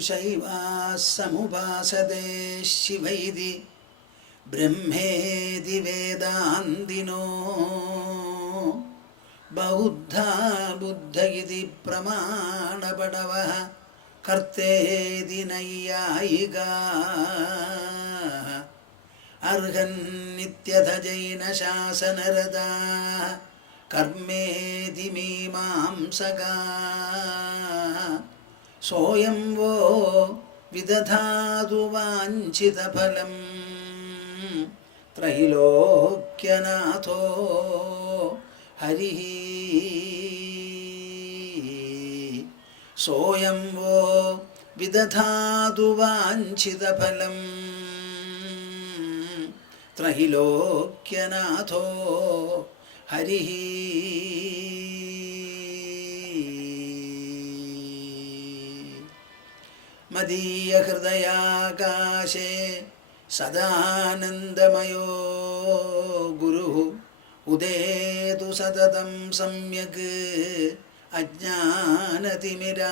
शैवाः समुपासते शिवैति ब्रह्मेति वेदान्तिनो बौद्धा बुद्ध इति प्रमाणपटवः कर्तेति नैयायिकाः अर्हन्नित्यथ जैनशासनरताः कर्मेति मीमांसकाः सोऽयं वो विदधातु वाञ्छितफलम् त्रैलोक्यनाथो हरिः सोऽयं वो विदधातु वाञ्छितफलम् त्रैलोक्यनाथो हरिः मदीयहृदयाकाशे सदानन्दमयो गुरुः उदेतु सततं सम्यक् अज्ञानतिमिरारुणः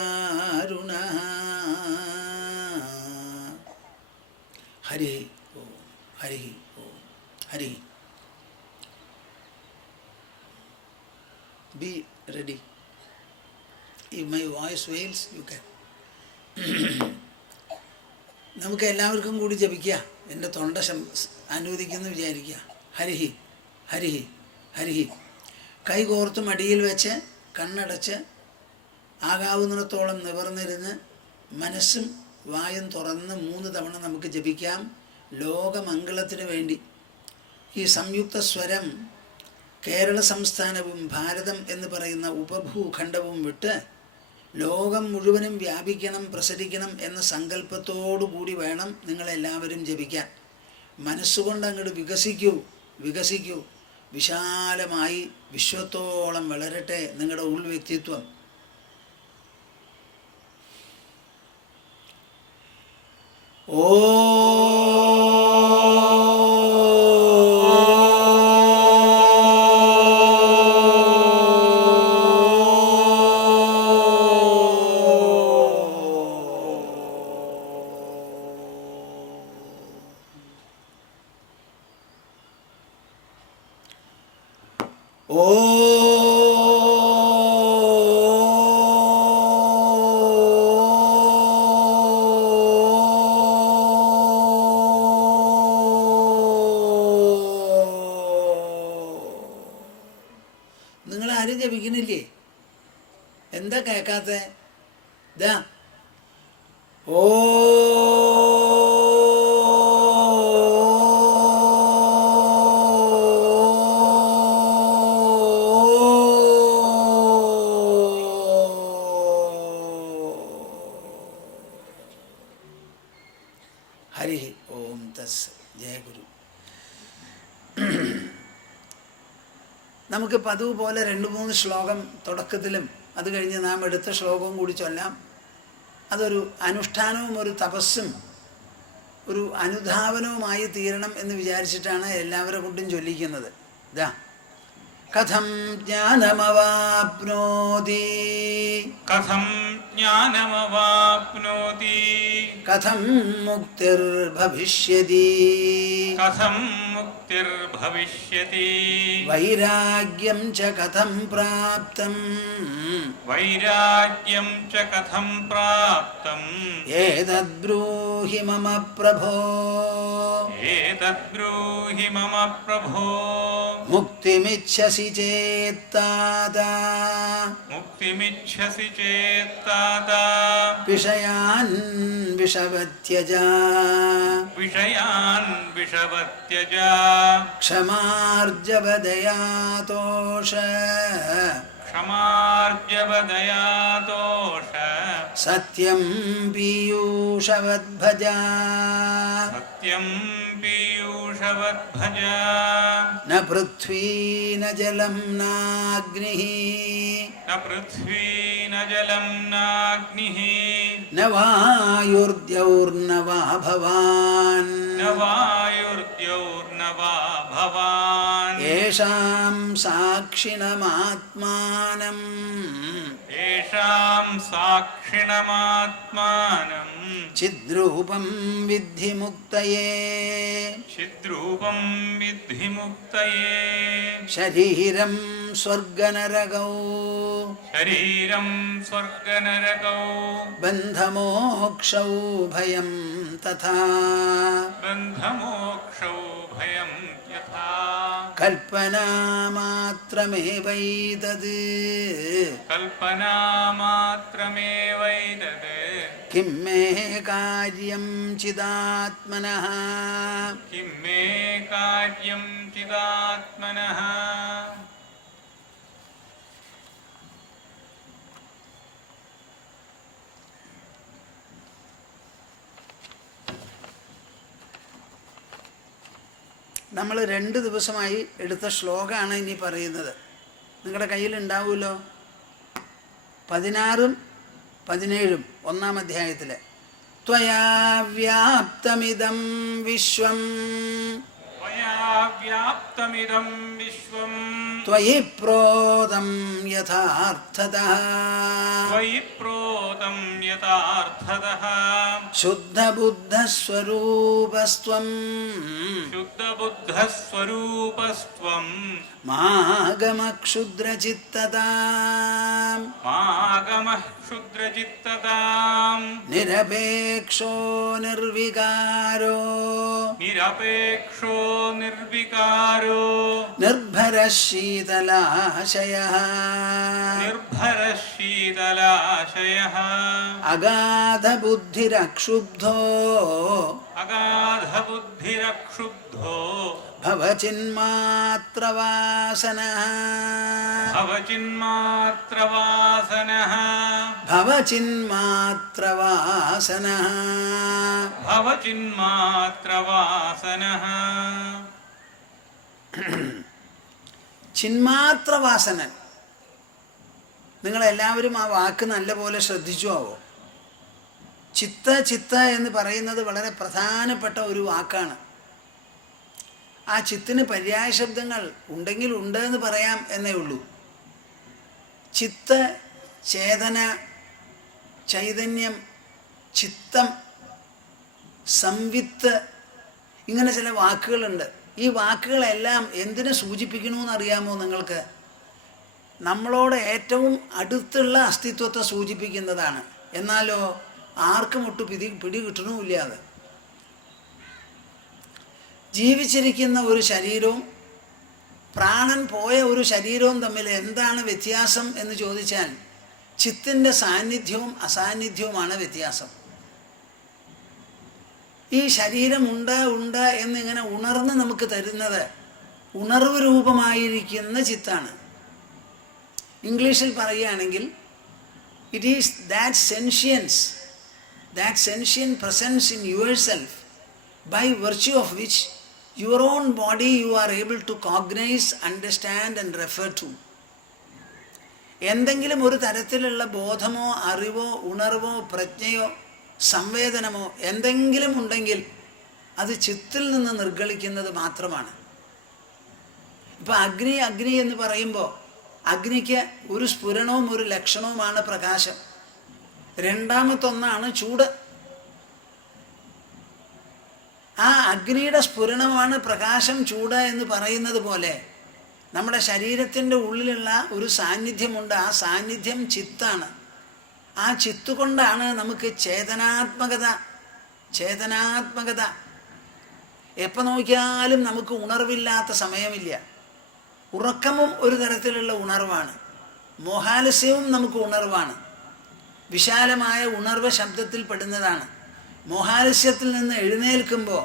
हरिः ओं हरिः ओं हरिः. Be ready. If my voice fails, you can. നമുക്ക് എല്ലാവർക്കും കൂടി ജപിക്കുക. എൻ്റെ തൊണ്ട അനുവദിക്കുന്നു വിചാരിക്കുക. ഹരിഹി ഹരിഹി ഹരിഹി. കൈ കോർത്ത് മടിയിൽ വെച്ച് കണ്ണടച്ച് ആകാവുന്നിടത്തോളം നിവർന്നിരുന്ന് മനസ്സും വായും തുറന്ന് 3 തവണ നമുക്ക് ജപിക്കാം. ലോകമംഗളത്തിന് വേണ്ടി ഈ സംയുക്ത സ്വരം കേരള സംസ്ഥാനവും ഭാരതം എന്ന് പറയുന്ന ഉപഭൂഖണ്ഡവും വിട്ട് ലോകം മുഴുവനും വ്യാപിക്കണം, പ്രസരിക്കണം എന്ന സങ്കല്പത്തോടുകൂടി വേണം നിങ്ങളെല്ലാവരും ജപിക്കാൻ. മനസ്സുകൊണ്ട് അങ്ങോട്ട് വികസിക്കൂ. വിശാലമായി വിശ്വത്തോളം വളരട്ടെ നിങ്ങളുടെ ഉൾവ്യക്തിത്വം. ഓ നിങ്ങളാരും ജപിക്കുന്നില്ലേ? എന്താ കേൾക്കാത്ത? ഇതാ ഓ ഹരി ഓം തസ്. ജയ ഗുരു. നമുക്ക് പതിവ് പോലെ 2-3 ശ്ലോകം തുടക്കത്തിലും അത് കഴിഞ്ഞ് നാം എടുത്ത ശ്ലോകവും കൂടി ചൊല്ലാം. അതൊരു അനുഷ്ഠാനവും ഒരു തപസ്സും ഒരു അനുധാവനവുമായി തീരണം എന്ന് വിചാരിച്ചിട്ടാണ് എല്ലാവരെ കൊണ്ടും ചൊല്ലിക്കുന്നത്. ഇതാ കഥം ജ്ഞാനമവാപ്നോതി കഥം ജ്ഞാനമവാപ്നോതി കഥം മുക്തിർഭവിഷ്യതി കഥം മുക്തിർഭവിഷ്യതി വൈരാഗ്യം ച കഥം പ്രാപ്തം വൈരാഗ്യം ച കഥം പ്രാപ്തം ഏതദ്ബ്രൂഹി മമ പ്രഭോ ഏതദ്ബ്രൂഹി മമ പ്രഭോ മുക്തിമിച്ഛസി ചേത്താദാ മുക്തിമിച്ഛസി ചേത്താദാ വിഷയാൻ വിഷവത്യജ വിഷയാൻ വിഷവത്യജ ക്ഷമാർജവദയാതോഷ ക്ഷമാർജവദയാതോഷ സത്യം പീയൂഷവദ്ഭജ സത്യം പീയൂഷവദ്ഭജ ന പൃഥ്വീ ന ജലം നാഗ്നിഃ ന പൃഥ്വീ ന ജലം നാഗ്നിഃ ന വായുർദ്യൗർന വാ ഭവാൻ ന വായുർദ്യൗർന വാ ഭവാൻ യേഷാം സാക്ഷിണമാത്മാനം യേഷാം സാക്ഷിണമാത്മാനം ചിദ്രൂപം വിദ്ധി മുക്തയേ ചിദ്രൂപം വിദ്ധി മുക്തയേ ശരീരം സ്വർഗനരകൗ ശരീരം സ്വർഗനരകൗ ബന്ധമോക്ഷൗ ഭയം തഥാ ബന്ധമോക്ഷൗ ഭയം യഥാ കൽപ്പനാമാത്രമേവൈതത് കൽപ്പനാമാത്രമേവൈതത് കിം മേ കാര്യം ചിദാത്മനഃ കിം മേ കാര്യം ചിദാത്മനഃ. നമ്മൾ 2 ദിവസമായി എടുത്ത ശ്ലോകമാണ് ഇനി പറയുന്നത്. നിങ്ങളുടെ കയ്യിലുണ്ടാവുമല്ലോ. 16ഉം 17ഉം 1-ാം അധ്യായത്തിൽ. ത്വയാ വ്യാപ്തമിദം വിശ്വം ത്വയാ വ്യാപ്തമിദം വിശ്വം ത്വയി പ്രോതം യഥാർത്ഥതഃ ത്വയി പ്രോതം യഥാർത്ഥതഃ ശുദ്ധബുദ്ധസ്വരൂപസ്ത്വം ശുദ്ധബുദ്ധസ്വരൂപസ്ത്വം മാഗമക്ഷുദ്രചിത്തതാം മാഗമഃ ക്ഷുദ്രചിത്തതാം നിരപേക്ഷോ നിർവികാരോ നിരപേക്ഷോ നിർവികാരോ നിർഭരശീതലാശയഃ നിർഭരശീതലാശയഃ അഗാധബുദ്ധിരക്ഷുബ്ധോ അഗാധബുദ്ധിരക്ഷുബ്ധോ ഭവചിന്മാത്രവാസനഃ ഭവചിന്മാത്രവാസനഃ ഭവചിന്മാത്രവാസനഃ ഭവചിന്മാത്രവാസനഃ. ചിന്മാത്രവാസനൻ. നിങ്ങളെല്ലാവരും ആ വാക്ക് നല്ലപോലെ ശ്രദ്ധിച്ചു ആവോ? ചിത്ത എന്ന് പറയുന്നത് വളരെ പ്രധാനപ്പെട്ട ഒരു വാക്കാണ്. ആ ചിത്തിന് പര്യായ ശബ്ദങ്ങൾ ഉണ്ടെങ്കിൽ ഉണ്ട് എന്ന് പറയാം എന്നേ ഉള്ളൂ. ചിത്ത്, ചേതന, ചൈതന്യം, ചിത്തം, സംവിത്ത്, ഇങ്ങനെ ചില വാക്കുകളുണ്ട്. ഈ വാക്കുകളെല്ലാം എന്തിനെ സൂചിപ്പിക്കണമെന്നറിയാമോ നിങ്ങൾക്ക്? നമ്മളോട് ഏറ്റവും അടുത്തുള്ള അസ്തിത്വത്തെ സൂചിപ്പിക്കുന്നതാണ്. എന്നാലോ ആർക്കും ഒട്ടും പിടി കിട്ടണമില്ല. അത് ജീവിച്ചിരിക്കുന്ന ഒരു ശരീരവും പ്രാണൻ പോയ ഒരു ശരീരവും തമ്മിൽ എന്താണ് വ്യത്യാസം എന്ന് ചോദിച്ചാൽ ചിത്തിൻ്റെ സാന്നിധ്യവും അസാന്നിധ്യവുമാണ് വ്യത്യാസം. ഈ ശരീരമുണ്ട് എന്നിങ്ങനെ ഉണർന്ന് നമുക്ക് തരുന്നത് ഉണർവ് രൂപമായിരിക്കുന്ന ചിത്താണ്. ഇംഗ്ലീഷിൽ പറയുകയാണെങ്കിൽ it is that sentient presence in your self by virtue of which your own body you are able to cognize, understand and refer to. എന്തെങ്കിലും ഒരു തരത്തിലുള്ള ബോധമോ അറിവോ ഉണർവോ പ്രജ്ഞയോ സംവേദനമോ എന്തെങ്കിലും ഉണ്ടെങ്കിൽ അത് ചിത്തിൽ നിന്ന് നിർഗളിക്കുന്നത് മാത്രമാണ്. ഇപ്പം അഗ്നി എന്ന് പറയുമ്പോൾ അഗ്നിക്ക് ഒരു സ്ഫുരണവും ഒരു ലക്ഷണവുമാണ് പ്രകാശം. രണ്ടാമത്തൊന്നാണ് ചൂട്. ആ അഗ്നിയുടെ സ്ഫുരണമാണ് പ്രകാശം, ചൂട് എന്ന് പറയുന്നത് പോലെ നമ്മുടെ ശരീരത്തിൻ്റെ ഉള്ളിലുള്ള ഒരു സാന്നിധ്യമുണ്ട്. ആ സാന്നിധ്യം ചിത്താണ്. ആ ചിത്ത് കൊണ്ടാണ് നമുക്ക് ചേതനാത്മകത. എപ്പോൾ നോക്കിയാലും നമുക്ക് ഉണർവില്ലാത്ത സമയമില്ല. ഉറക്കമും ഒരു തരത്തിലുള്ള ഉണർവാണ്. മോഹാലസ്യവും നമുക്ക് ഉണർവാണ്. വിശാലമായ ഉണർവ് ശബ്ദത്തിൽ പെടുന്നതാണ്. മോഹാലസ്യത്തിൽ നിന്ന് എഴുന്നേൽക്കുമ്പോൾ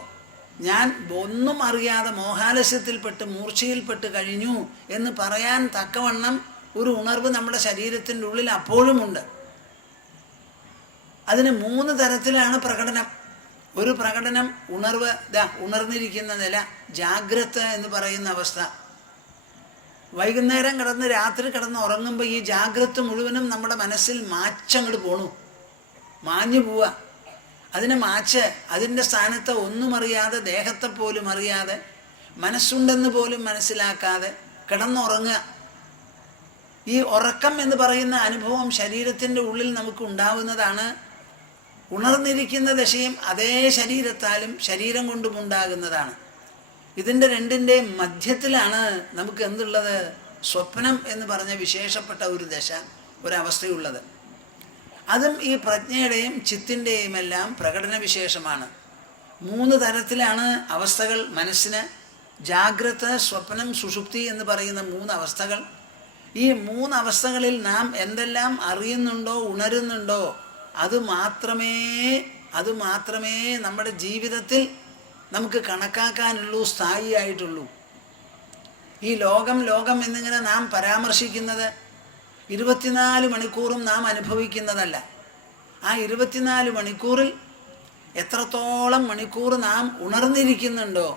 ഞാൻ ഒന്നും അറിയാതെ മോഹാലസ്യത്തിൽപ്പെട്ട് മൂർച്ചയിൽപ്പെട്ട് കഴിഞ്ഞു എന്ന് പറയാൻ തക്കവണ്ണം ഒരു ഉണർവ് നമ്മുടെ ശരീരത്തിൻ്റെ ഉള്ളിൽ അപ്പോഴുമുണ്ട്. അതിന് 3 തരത്തിലാണ് പ്രകടനം. ഒരു പ്രകടനം ഉണർവ്, ഉണർന്നിരിക്കുന്ന നില, ജാഗ്രത എന്ന് പറയുന്ന അവസ്ഥ. വൈകുന്നേരം രാത്രി കിടന്ന് ഉറങ്ങുമ്പോൾ ഈ ജാഗ്രത മുഴുവനും നമ്മുടെ മനസ്സിൽ മാച്ചങ്ങോട്ട് പോണു, മാഞ്ഞു പോവുക. അതിനെ മാച്ച് അതിൻ്റെ സ്ഥാനത്ത് ഒന്നും അറിയാതെ, ദേഹത്തെ പോലും അറിയാതെ മനസ്സുണ്ടെന്ന് പോലും മനസ്സിലാക്കാതെ കിടന്നുറങ്ങുക. ഈ ഉറക്കം എന്ന് പറയുന്ന അനുഭവം ശരീരത്തിൻ്റെ ഉള്ളിൽ നമുക്ക് ഉണ്ടാവുന്നതാണ്. ഉണർന്നിരിക്കുന്ന ദശയും അതേ ശരീരത്താലും ശരീരം കൊണ്ടും ഉണ്ടാകുന്നതാണ്. ഇതിൻ്റെ രണ്ടിൻ്റെയും മധ്യത്തിലാണ് നമുക്ക് എന്തുള്ളത്? സ്വപ്നം എന്ന് പറഞ്ഞ വിശേഷപ്പെട്ട ഒരു ദശ, ഒരവസ്ഥയുള്ളത്. അതും ഈ പ്രജ്ഞയുടെയും ചിത്തിൻ്റെയും എല്ലാം പ്രകടന വിശേഷമാണ്. 3 തരത്തിലാണ് അവസ്ഥകൾ മനസ്സിന്. ജാഗ്രത, സ്വപ്നം, സുഷുപ്തി എന്ന് പറയുന്ന 3 അവസ്ഥകൾ. ഈ 3 അവസ്ഥകളിൽ നാം എന്തെല്ലാം അറിയുന്നുണ്ടോ, ഉണരുന്നുണ്ടോ, അത് മാത്രമേ നമ്മുടെ ജീവിതത്തിൽ നമുക്ക് കണക്കാക്കാനുള്ളൂ, സ്ഥായിയായിട്ടുള്ളൂ. ഈ ലോകം എന്നിങ്ങനെ നാം പരാമർശിക്കുന്നത് 24 മണിക്കൂറും നാം അനുഭവിക്കുന്നതല്ല. ആ 24 മണിക്കൂറിൽ എത്രത്തോളം മണിക്കൂർ നാം ഉണർന്നിരിക്കുന്നുണ്ടോ,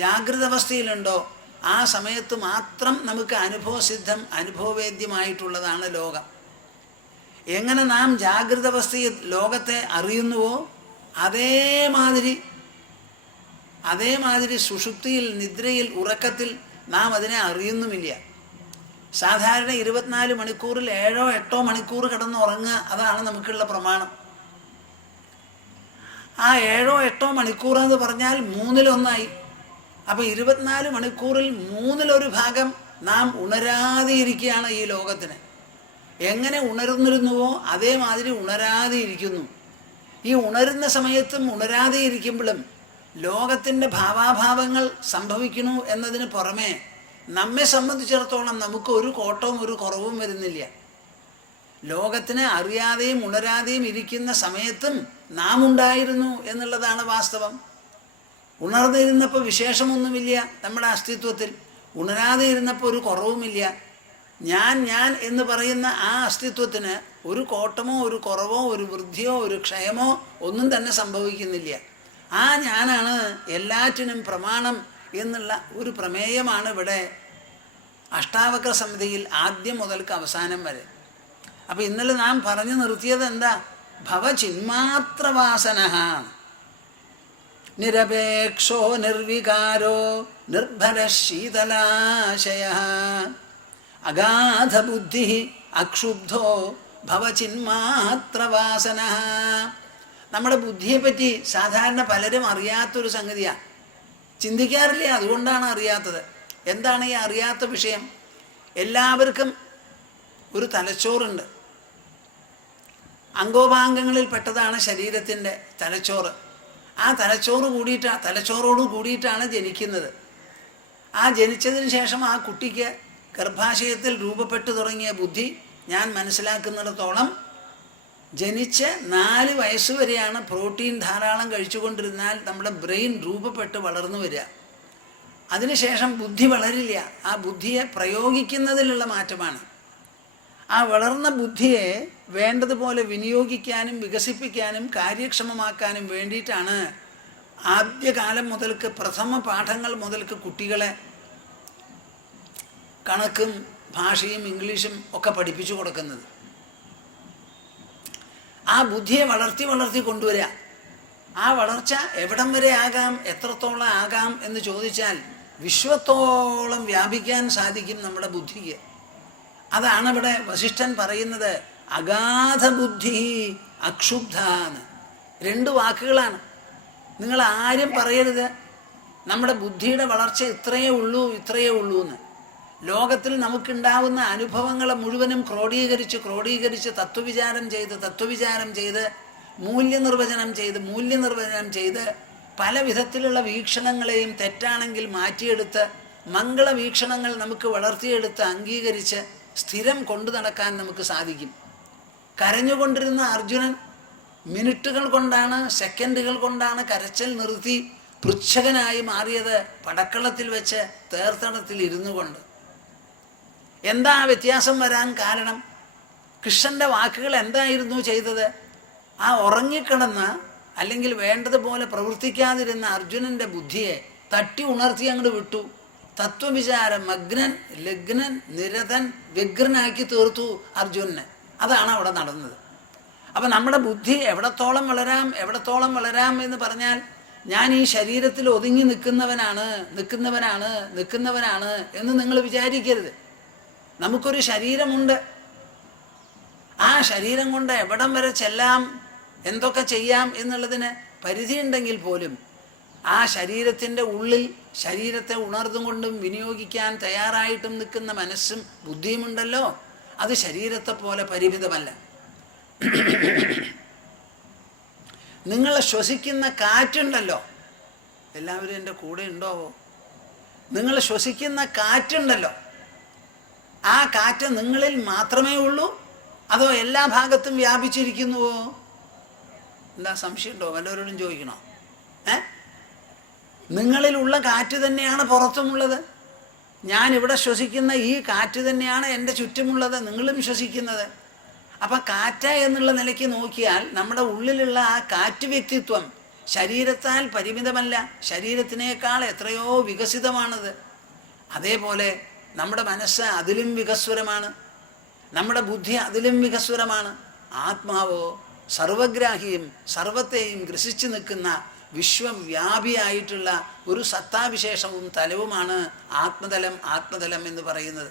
ജാഗ്രത അവസ്ഥയിലുണ്ടോ, ആ സമയത്ത് മാത്രം നമുക്ക് അനുഭവസിദ്ധം, അനുഭവവേദ്യമായിട്ടുള്ളതാണ് ലോകം. എങ്ങനെ നാം ജാഗ്രത അവസ്ഥയിൽ ലോകത്തെ അറിയുന്നുവോ അതേമാതിരി സുഷുപ്തിയിൽ, നിദ്രയിൽ, ഉറക്കത്തിൽ നാം അതിനെ അറിയുന്നുമില്ല. സാധാരണ 24 മണിക്കൂറിൽ 7-8 മണിക്കൂർ കിടന്ന് ഉറങ്ങുക, അതാണ് നമുക്കുള്ള പ്രമാണം. ആ 7-8 മണിക്കൂർ എന്ന് പറഞ്ഞാൽ 1/3. അപ്പോൾ 24 മണിക്കൂറിൽ 1/3 ഭാഗം നാം ഉണരാതെ ഇരിക്കുകയാണ് ഈ ലോകത്തിന്. എങ്ങനെ ഉണർന്നിരുന്നുവോ അതേമാതിരി ഉണരാതെ ഇരിക്കുന്നു. ഈ ഉണരുന്ന സമയത്തും ഉണരാതെ ഇരിക്കുമ്പോഴും ലോകത്തിൻ്റെ ഭാവാഭാവങ്ങൾ സംഭവിക്കണു എന്നതിന് പുറമെ നമ്മെ സംബന്ധിച്ചിടത്തോളം നമുക്ക് ഒരു കോട്ടവും ഒരു കുറവും വരുന്നില്ല. ലോകത്തിനെ അറിയാതെയും ഉണരാതെയും ഇരിക്കുന്ന സമയത്തും നാം ഉണ്ടായിരുന്നു എന്നുള്ളതാണ് വാസ്തവം. ഉണർന്നിരുന്നപ്പോൾ വിശേഷമൊന്നുമില്ല നമ്മുടെ അസ്തിത്വത്തിൽ, ഉണരാതെ ഇരുന്നപ്പോൾ ഒരു കുറവുമില്ല. ഞാൻ എന്ന് പറയുന്ന ആ അസ്തിത്വത്തിന് ഒരു കോട്ടമോ ഒരു കുറവോ ഒരു വൃദ്ധിയോ ഒരു ക്ഷയമോ ഒന്നും തന്നെ സംഭവിക്കുന്നില്ല. ആ ഞാനാണ് എല്ലാറ്റിനും പ്രമാണം എന്നുള്ള ഒരു പ്രമേയമാണ് ഇവിടെ അഷ്ടാവക്ര സമിതിയിൽ ആദ്യം മുതൽക്ക് അവസാനം വരെ. അപ്പോൾ ഇന്നലെ നാം പറഞ്ഞു നിർത്തിയത് എന്താ? ഭവചിന്മാത്രവാസനഃ നിരപേക്ഷോ നിർവികാരോ നിർഭരശീതലാശയഃ അഗാധബുദ്ധി അക്ഷുബ്ധോ ഭവചിന്മാത്രവാസനഃ. നമ്മുടെ ബുദ്ധിയെപ്പറ്റി സാധാരണ പലരും അറിയാത്തൊരു സംഗതിയാണ്, ചിന്തിക്കാറില്ല. അതുകൊണ്ടാണ് അറിയാത്തത്. എന്താണ് ഈ അറിയാത്ത വിഷയം? എല്ലാവർക്കും ഒരു തലച്ചോറുണ്ട്. അംഗോപാംഗങ്ങളിൽ പെട്ടതാണ് ശരീരത്തിൻ്റെ തലച്ചോറ്. ആ തലച്ചോറോട് കൂടിയിട്ടാണ് ജനിക്കുന്നത്. ആ ജനിച്ചതിന് ശേഷം ആ കുട്ടിക്ക് ഗർഭാശയത്തിൽ രൂപപ്പെട്ടു തുടങ്ങിയ ബുദ്ധി, ഞാൻ മനസ്സിലാക്കുന്നിടത്തോളം ജനിച്ച് 4 വയസ്സ് വരെയാണ് പ്രോട്ടീൻ ധാരാളം കഴിച്ചുകൊണ്ടിരുന്നാൽ നമ്മുടെ ബ്രെയിൻ രൂപപ്പെട്ട് വളർന്നു വരിക. അതിനുശേഷം ബുദ്ധി വളരില്ല. ആ ബുദ്ധിയെ പ്രയോഗിക്കുന്നതിലുള്ള മാറ്റമാണ്. ആ വളർന്ന ബുദ്ധിയെ വേണ്ടതുപോലെ വിനിയോഗിക്കാനും വികസിപ്പിക്കാനും കാര്യക്ഷമമാക്കാനും വേണ്ടിയിട്ടാണ് ആദ്യകാലം മുതൽക്ക്, പ്രഥമ പാഠങ്ങൾ മുതൽക്ക് കുട്ടികളെ കണക്കും ഭാഷയും ഇംഗ്ലീഷും ഒക്കെ പഠിപ്പിച്ചു കൊടുക്കുന്നത്. ആ ബുദ്ധിയെ വളർത്തി കൊണ്ടുവരിക. ആ വളർച്ച എവിടം വരെ ആകാം, എത്രത്തോളം ആകാം എന്ന് ചോദിച്ചാൽ വിശ്വത്തോളം വ്യാപിക്കാൻ സാധിക്കും നമ്മുടെ ബുദ്ധിക്ക്. അതാണ് ഇവിടെ വസിഷ്ഠൻ പറയുന്നത് അഗാധ ബുദ്ധി അക്ഷുബ്ധ എന്ന്. 2 വാക്കുകളാണ്. നിങ്ങൾ ആരും പറയരുത് നമ്മുടെ ബുദ്ധിയുടെ വളർച്ച ഇത്രയേ ഉള്ളൂ എന്ന്. ലോകത്തിൽ നമുക്കുണ്ടാവുന്ന അനുഭവങ്ങളെ മുഴുവനും ക്രോഡീകരിച്ച് തത്വവിചാരം ചെയ്ത് മൂല്യനിർവചനം ചെയ്ത് പല വിധത്തിലുള്ള വീക്ഷണങ്ങളെയും തെറ്റാണെങ്കിൽ മാറ്റിയെടുത്ത് മംഗളവീക്ഷണങ്ങൾ നമുക്ക് വളർത്തിയെടുത്ത് അംഗീകരിച്ച് സ്ഥിരം കൊണ്ടു നടക്കാൻ നമുക്ക് സാധിക്കും. കരഞ്ഞുകൊണ്ടിരുന്ന അർജുനൻ മിനിറ്റുകൾ കൊണ്ടാണ്, സെക്കൻഡുകൾ കൊണ്ടാണ് കരച്ചിൽ നിർത്തി പൃച്ഛകനായി മാറിയത്, പടക്കളത്തിൽ വെച്ച് തേർത്തടത്തിൽ ഇരുന്നു കൊണ്ട്. എന്താ വ്യത്യാസം വരാൻ കാരണം? കൃഷ്ണൻ്റെ വാക്കുകൾ എന്തായിരുന്നു ചെയ്തത്? ആ ഉറങ്ങിക്കിടന്ന അല്ലെങ്കിൽ വേണ്ടതുപോലെ പ്രവർത്തിക്കാതിരുന്ന അർജുനൻ്റെ ബുദ്ധിയെ തട്ടി ഉണർത്തി അങ്ങോട്ട് വിട്ടു. തത്വവിചാരം മഗ്നൻ, ലഗ്നൻ, നിരതൻ, വ്യഗ്രനാക്കി തീർത്തു അർജുനനെ. അതാണ് അവിടെ നടന്നത്. അപ്പം നമ്മുടെ ബുദ്ധി എവിടത്തോളം വളരാം എന്ന് പറഞ്ഞാൽ ഞാൻ ഈ ശരീരത്തിൽ ഒതുങ്ങി നിൽക്കുന്നവനാണ് എന്ന് നിങ്ങൾ വിചാരിക്കരുത്. നമുക്കൊരു ശരീരമുണ്ട്. ആ ശരീരം കൊണ്ട് എവിടം വരെ ചെല്ലാം, എന്തൊക്കെ ചെയ്യാം എന്നുള്ളതിന് പരിധിയുണ്ടെങ്കിൽ പോലും ആ ശരീരത്തിൻ്റെ ഉള്ളിൽ ശരീരത്തെ ഉണർന്നും കൊണ്ടും വിനിയോഗിക്കാൻ തയ്യാറായിട്ടും നിൽക്കുന്ന മനസ്സും ബുദ്ധിയുമുണ്ടല്ലോ, അത് ശരീരത്തെ പോലെ പരിമിതമല്ല. നിങ്ങൾ ശ്വസിക്കുന്ന കാറ്റുണ്ടല്ലോ, എല്ലാവരും എൻ്റെ കൂടെ ഉണ്ടോ? നിങ്ങൾ ശ്വസിക്കുന്ന കാറ്റുണ്ടല്ലോ, ആ കാറ്റ് നിങ്ങളിൽ മാത്രമേ ഉള്ളൂ അതോ എല്ലാ ഭാഗത്തും വ്യാപിച്ചിരിക്കുന്നുവോ? എന്താ സംശയമുണ്ടോ? വല്ലവരോടും ചോദിക്കണോ? നിങ്ങളിലുള്ള കാറ്റ് തന്നെയാണ് പുറത്തുമുള്ളത്. ഞാനിവിടെ ശ്വസിക്കുന്ന ഈ കാറ്റ് തന്നെയാണ് എൻ്റെ ചുറ്റുമുള്ളത്, നിങ്ങളും ശ്വസിക്കുന്നത്. അപ്പം കാറ്റ് എന്നുള്ള നിലയ്ക്ക് നോക്കിയാൽ നമ്മുടെ ഉള്ളിലുള്ള ആ കാറ്റ് വ്യക്തിത്വം ശരീരത്താൽ പരിമിതമല്ല, ശരീരത്തിനേക്കാൾ എത്രയോ വികസിതമാണത്. അതേപോലെ നമ്മുടെ മനസ്സ് അതിലും വികസ്വരമാണ്, നമ്മുടെ ബുദ്ധി അതിലും വികസ്വരമാണ്. ആത്മാവോ സർവഗ്രാഹിയും സർവത്തെയും ഗ്രസിച്ചു നിൽക്കുന്ന വിശ്വവ്യാപിയായിട്ടുള്ള ഒരു സത്താവിശേഷവും തലവുമാണ് ആത്മതലം എന്ന് പറയുന്നത്.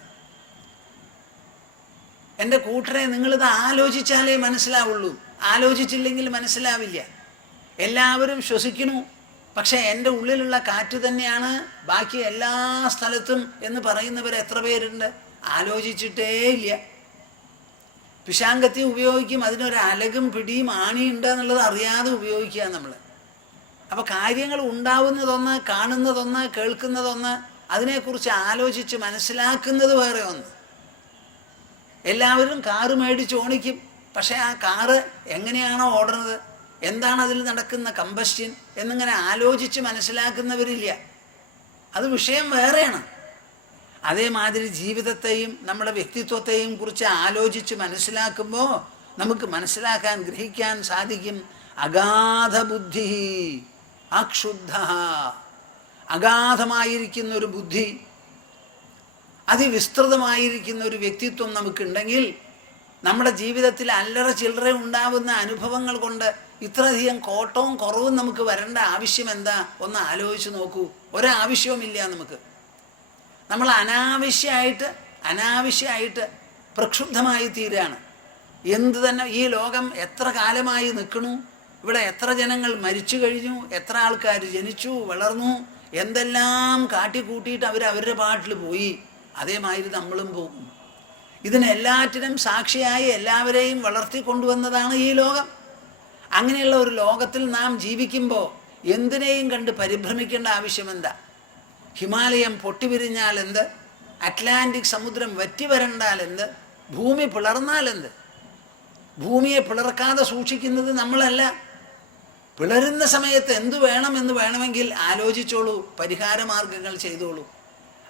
എൻ്റെ കൂട്ടരെ, നിങ്ങളിത് ആലോചിച്ചാലേ മനസ്സിലാവുള്ളൂ, ആലോചിച്ചില്ലെങ്കിൽ മനസ്സിലാവില്ല. എല്ലാവരും ശ്വസിക്കുന്നു, പക്ഷേ എൻ്റെ ഉള്ളിലുള്ള കാറ്റ് തന്നെയാണ് ബാക്കി എല്ലാ സ്ഥലത്തും എന്ന് പറയുന്നവർ എത്ര പേരുണ്ട്? ആലോചിച്ചിട്ടേ ഇല്ല. പിശാങ്കത്തി ഉപയോഗിക്കും, അതിനൊരു അലകും പിടിയും ആണിയുണ്ട് എന്നുള്ളത് അറിയാതെ ഉപയോഗിക്കുക നമ്മൾ. അപ്പോൾ കാര്യങ്ങൾ ഉണ്ടാവുന്നതൊന്ന്, കാണുന്നതൊന്ന്, കേൾക്കുന്നതൊന്ന്, അതിനെക്കുറിച്ച് ആലോചിച്ച് മനസ്സിലാക്കുന്നത് വേറെ ഒന്ന്. എല്ലാവരും കാറ് മേടിച്ച് ഓണിക്കും, പക്ഷേ ആ കാറ് എങ്ങനെയാണോ ഓടുന്നത്, എന്താണ് അതിൽ നടക്കുന്ന കമ്പസ്റ്റ്യൻ എന്നിങ്ങനെ ആലോചിച്ച് മനസ്സിലാക്കുന്നവരില്ല. അത് വിഷയം വേറെയാണ്. അതേമാതിരി ജീവിതത്തെയും നമ്മുടെ വ്യക്തിത്വത്തെയും കുറിച്ച് ആലോചിച്ച് മനസ്സിലാക്കുമ്പോൾ നമുക്ക് മനസ്സിലാക്കാൻ, ഗ്രഹിക്കാൻ സാധിക്കും. അഗാധ ബുദ്ധി അക്ഷുദ്ധ, അഗാധമായിരിക്കുന്ന ഒരു ബുദ്ധി, അതിവിസ്തൃതമായിരിക്കുന്ന ഒരു വ്യക്തിത്വം നമുക്കുണ്ടെങ്കിൽ നമ്മുടെ ജീവിതത്തിൽ അല്ലറ ചില്ലറ ഉണ്ടാവുന്ന അനുഭവങ്ങൾ കൊണ്ട് ഇത്രയധികം കോട്ടവും കുറവും നമുക്ക് വരേണ്ട ആവശ്യം എന്താ? ഒന്ന് ആലോചിച്ച് നോക്കൂ. ഒരാവശ്യവുമില്ല നമുക്ക്. നമ്മൾ അനാവശ്യമായിട്ട് പ്രക്ഷുബ്ധമായി തീരുകയാണ്. എന്തു തന്നെ ഈ ലോകം എത്ര കാലമായി നിൽക്കണു, ഇവിടെ എത്ര ജനങ്ങൾ മരിച്ചു കഴിഞ്ഞു, എത്ര ആൾക്കാർ ജനിച്ചു വളർന്നു, എന്തെല്ലാം കാട്ടിക്കൂട്ടിയിട്ട് അവരുടെ പാട്ടിൽ പോയി. അതേമാതിരി നമ്മളും പോകും. ഇതിനെല്ലാറ്റിനും സാക്ഷിയായി എല്ലാവരെയും വളർത്തിക്കൊണ്ടുവന്നതാണ് ഈ ലോകം. അങ്ങനെയുള്ള ഒരു ലോകത്തിൽ നാം ജീവിക്കുമ്പോൾ എന്തിനേയും കണ്ട് പരിഭ്രമിക്കേണ്ട ആവശ്യമെന്താ? ഹിമാലയം പൊട്ടിവിരിഞ്ഞാൽ എന്ത്, അറ്റ്ലാന്റിക് സമുദ്രം വറ്റി വരണ്ടാൽ എന്ത്, ഭൂമി പിളർന്നാൽ എന്ത്? ഭൂമിയെ പിളർക്കാതെ സൂക്ഷിക്കുന്നത് നമ്മളല്ല. പിളരുന്ന സമയത്ത് എന്തു വേണമെന്ന് വേണമെങ്കിൽ ആലോചിച്ചോളൂ, പരിഹാരമാർഗങ്ങൾ ചെയ്തോളൂ.